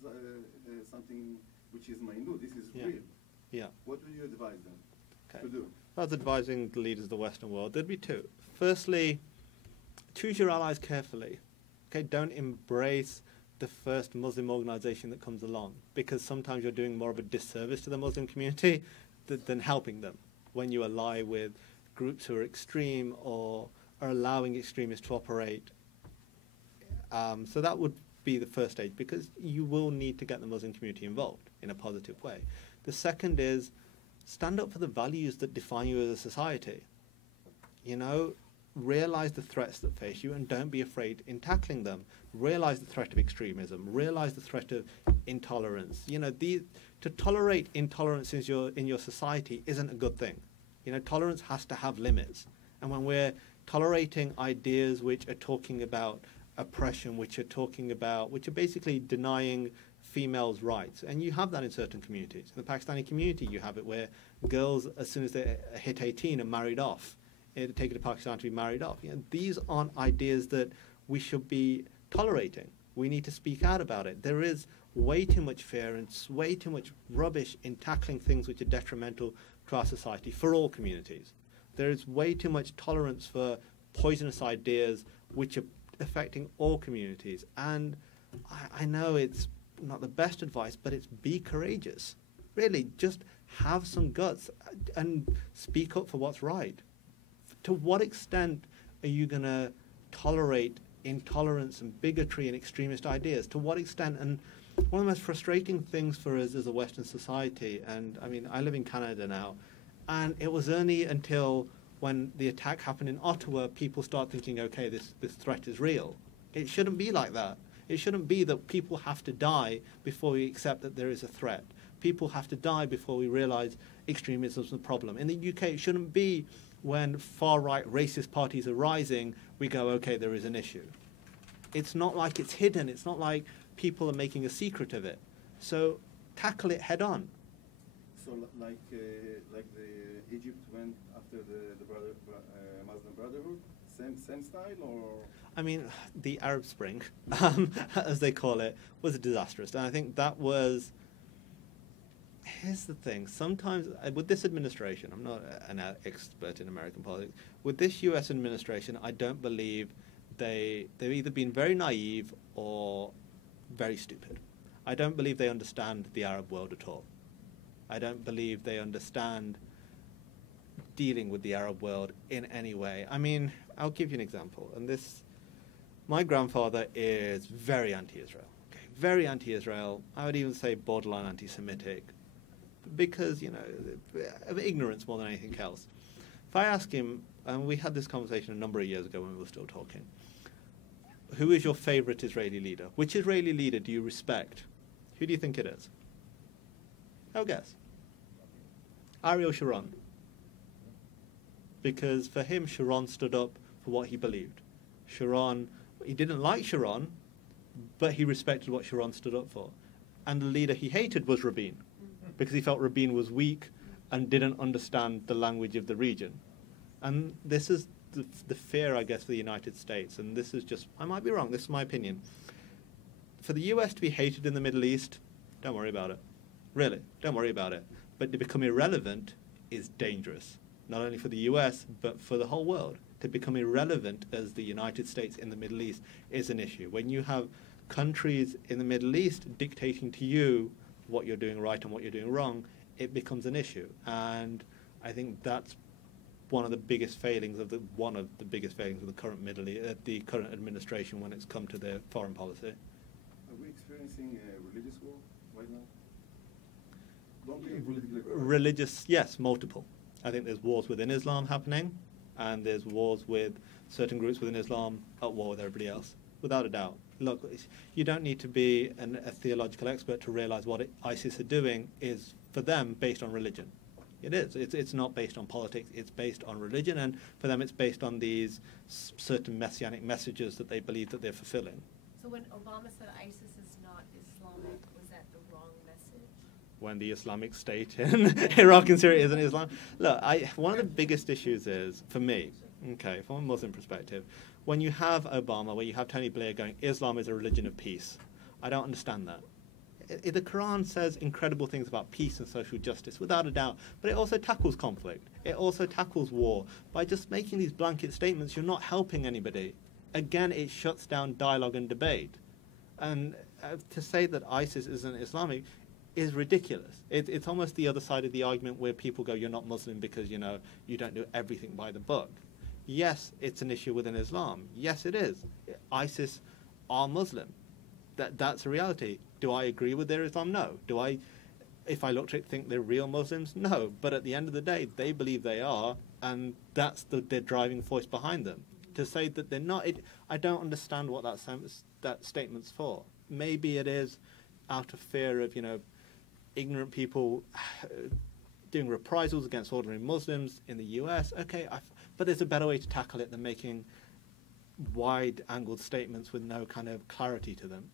something which is minute. This is real. Yeah. What will you advise them to do? If I was advising the leaders of the Western world, there'd be two. Firstly, choose your allies carefully. Okay, don't embrace the first Muslim organization that comes along, because sometimes you're doing more of a disservice to the Muslim community than helping them when you ally with groups who are extreme or are allowing extremists to operate. So that would be the first stage, because you will need to get the Muslim community involved in a positive way. The second is stand up for the values that define you as a society. You know, realize the threats that face you and don't be afraid in tackling them. Realize the threat of extremism. Realize the threat of intolerance. You know, to tolerate intolerance in your society isn't a good thing. You know, tolerance has to have limits. And when we're tolerating ideas which are talking about oppression, which are basically denying females' rights, and you have that in certain communities. In the Pakistani community, you have it where girls, as soon as they hit 18, are married off. Taken to Pakistan to be married off. You know, these aren't ideas that we should be tolerating. We need to speak out about it. There is way too much fear and way too much rubbish in tackling things which are detrimental to our society for all communities. There is way too much tolerance for poisonous ideas which are affecting all communities. And I know it's not the best advice, but it's be courageous. Really, just have some guts and speak up for what's right. To what extent are you going to tolerate intolerance and bigotry and extremist ideas? To what extent? And one of the most frustrating things for us as a Western society, and I mean, I live in Canada now, and it was only until when the attack happened in Ottawa, people start thinking, okay, this threat is real. It shouldn't be like that. It shouldn't be that people have to die before we accept that there is a threat. People have to die before we realize extremism is a problem. In the UK, it shouldn't be when far-right racist parties are rising, we go, okay, there is an issue. It's not like it's hidden. It's not like people are making a secret of it. So tackle it head on. So like the Egypt, when went after the Muslim Brotherhood? Same style, or? I mean, the Arab Spring, as they call it, was disastrous. And I think that was... Here's the thing. Sometimes, with this administration, I'm not an expert in American politics, with this U.S. administration, I don't believe they've either been very naive or very stupid. I don't believe they understand the Arab world at all. I don't believe they understand dealing with the Arab world in any way. I mean, I'll give you an example. And this, my grandfather is very anti-Israel. Okay, very anti-Israel. I would even say borderline anti-Semitic, because, you know, of ignorance more than anything else. If I ask him, and we had this conversation a number of years ago when we were still talking, who is your favorite Israeli leader? Which Israeli leader do you respect? Who do you think it is? Have a guess. Ariel Sharon. Because for him, Sharon stood up for what he believed. Sharon, he didn't like Sharon, but he respected what Sharon stood up for. And the leader he hated was Rabin, because he felt Rabin was weak and didn't understand the language of the region. And this is the fear, I guess, for the United States. And this is just, I might be wrong, this is my opinion. For the US to be hated in the Middle East, don't worry about it. Really, don't worry about it. But to become irrelevant is dangerous, not only for the US, but for the whole world. To become irrelevant as the United States in the Middle East is an issue. When you have countries in the Middle East dictating to you what you're doing right and what you're doing wrong, it becomes an issue. And I think that's one of the biggest failings of the current the current administration when it's come to their foreign policy. Are we experiencing a religious war right now? Don't be politically correct. Religious, yes, multiple. I think there's wars within Islam happening, and there's wars with certain groups within Islam at war with everybody else, without a doubt. Look, you don't need to be a theological expert to realize what ISIS are doing is, for them, based on religion. It is. It's not based on politics. It's based on religion, and for them it's based on these certain messianic messages that they believe that they're fulfilling. So when Obama said ISIS is not Islamic, was that the wrong message? When the Islamic State in Iraq and Syria isn't Islam? Look, one of the biggest issues is, for me, okay, from a Muslim perspective, when you have Obama, when you have Tony Blair going, Islam is a religion of peace, I don't understand that. The Quran says incredible things about peace and social justice, without a doubt, but it also tackles conflict. It also tackles war. By just making these blanket statements, you're not helping anybody. Again, it shuts down dialogue and debate. And to say that ISIS isn't Islamic is ridiculous. It's almost the other side of the argument where people go, you're not Muslim because, you know, you don't do everything by the book. Yes, it's an issue within Islam. Yes, it is. ISIS are Muslim. That's a reality. Do I agree with their Islam? No. Do I, if I looked at it, think they're real Muslims? No. But at the end of the day, they believe they are, and that's their driving force behind them. To say that they're not, I don't understand what that statement's for. Maybe it is out of fear of, you know, ignorant people doing reprisals against ordinary Muslims in the US. Okay, but there's a better way to tackle it than making wide-angled statements with no kind of clarity to them.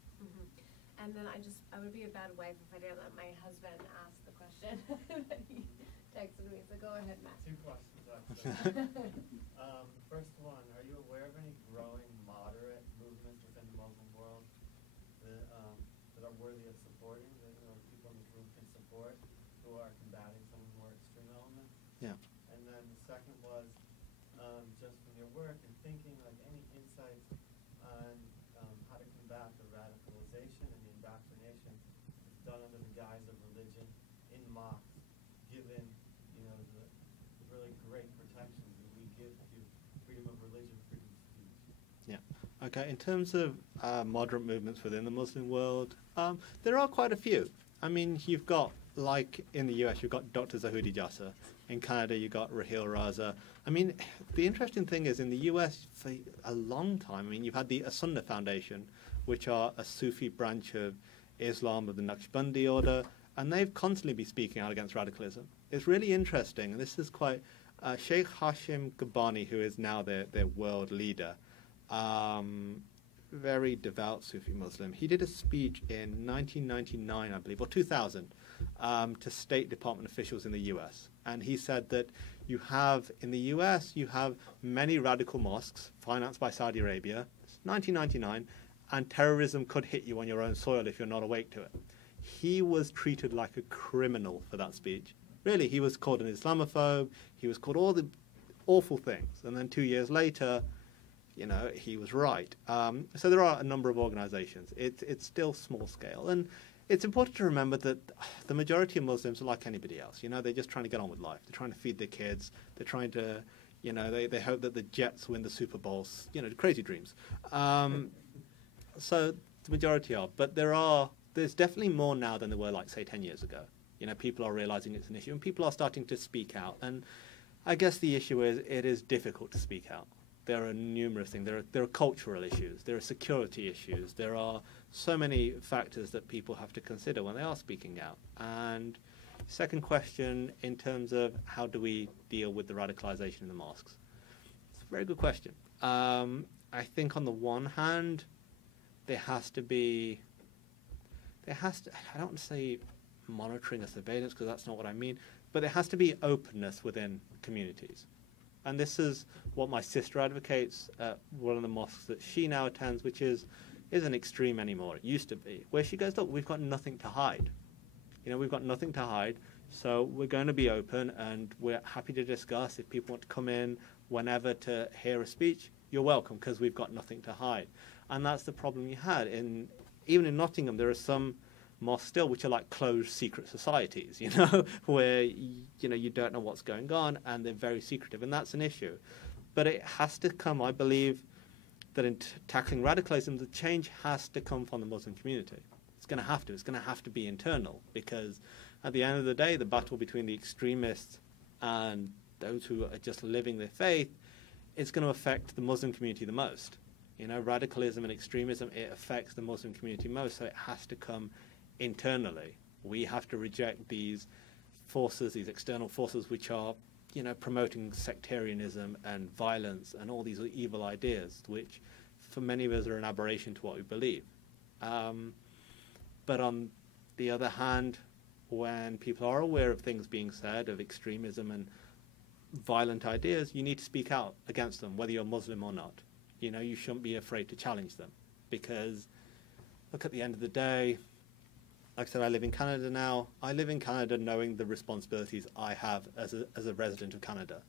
And then I would be a bad wife if I didn't let my husband ask the question that he texted me. So go ahead, Matt. Two questions, actually. First one, are you aware of any growing moderate movements within the Muslim world that are worthy of supporting, that people in this room can support, who are combating some of the more extreme elements? Yeah. And then the second was, just from your work and thinking, like any insights on how to combat the radicalization and the indoctrination that's done under the guise of religion in mosques, given, you know, the really great protections that we give to freedom of religion, freedom of speech. Yeah. Okay. In terms of moderate movements within the Muslim world, there are quite a few. I mean, you've got, like in the US, you've got Dr. Zahudi Jassa. In Canada, you've got Rahil Raza. I mean, the interesting thing is, in the US, for a long time, I mean, you've had the As-Sunnah Foundation, which are a Sufi branch of Islam of the Naqshbandi order, and they've constantly been speaking out against radicalism. It's really interesting, and this is quite... Sheikh Hashim Gabani, who is now their world leader, very devout Sufi Muslim, he did a speech in 1999, I believe, or 2000, to State Department officials in the US. And he said that you have, in the US, you have many radical mosques financed by Saudi Arabia. It's 1999, and terrorism could hit you on your own soil if you're not awake to it. He was treated like a criminal for that speech. Really, he was called an Islamophobe. He was called all the awful things. And then 2 years later, you know, he was right. So there are a number of organizations. It's still small scale. And it's important to remember that the majority of Muslims are like anybody else. You know, they're just trying to get on with life. They're trying to feed their kids. They're trying to, you know, they hope that the Jets win the Super Bowls. You know, crazy dreams. So the majority are. But there's definitely more now than there were, like, say, 10 years ago. You know, people are realizing it's an issue, and people are starting to speak out. And I guess the issue is it is difficult to speak out. There are numerous things. There are cultural issues. There are security issues. There are so many factors that people have to consider when they are speaking out. And second question, in terms of how do we deal with the radicalization in the mosques? It's a very good question. I think on the one hand, there has to be, I don't want to say monitoring or surveillance because that's not what I mean, but there has to be openness within communities. And this is what my sister advocates at one of the mosques that she now attends, which isn't extreme anymore. It used to be, where she goes, look, we've got nothing to hide. You know, we've got nothing to hide, so we're going to be open, and we're happy to discuss. If people want to come in whenever to hear a speech, you're welcome, because we've got nothing to hide. And that's the problem you had. Even in Nottingham, there are some mosques still which are like closed secret societies, you know, where you know you don't know what's going on, and they're very secretive, and that's an issue. But it has to come, I believe, that in tackling radicalism, the change has to come from the Muslim community. It's going to have to. It's going to have to be internal, because at the end of the day, the battle between the extremists and those who are just living their faith, it's going to affect the Muslim community the most. You know, radicalism and extremism, it affects the Muslim community most, so it has to come internally. We have to reject these forces, these external forces, which are, you know, promoting sectarianism and violence and all these evil ideas, which for many of us are an aberration to what we believe. But on the other hand, when people are aware of things being said, of extremism and violent ideas, you need to speak out against them, whether you're Muslim or not. You know, you shouldn't be afraid to challenge them, because, look, at the end of the day, like I said, I live in Canada now. I live in Canada knowing the responsibilities I have as a resident of Canada.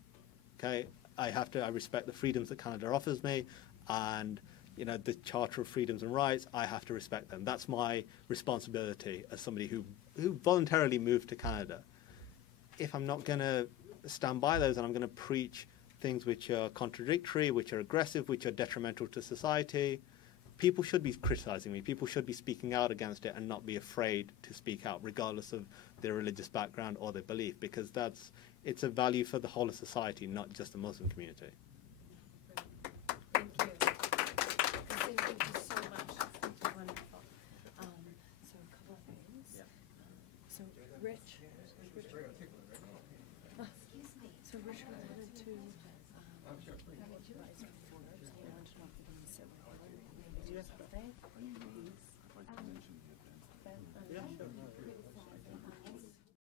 Okay, I respect the freedoms that Canada offers me, and you know, the Charter of Freedoms and Rights, I have to respect them. That's my responsibility as somebody who voluntarily moved to Canada. If I'm not going to stand by those, and I'm going to preach things which are contradictory, which are aggressive, which are detrimental to society, people should be criticizing me. People should be speaking out against it and not be afraid to speak out, regardless of their religious background or their belief, because it's a value for the whole of society, not just the Muslim community. Thank you. Thank you so much. That's wonderful. So a couple of things. Yeah. So Rich. Excuse me. So Rich wanted to. Yeah, sure.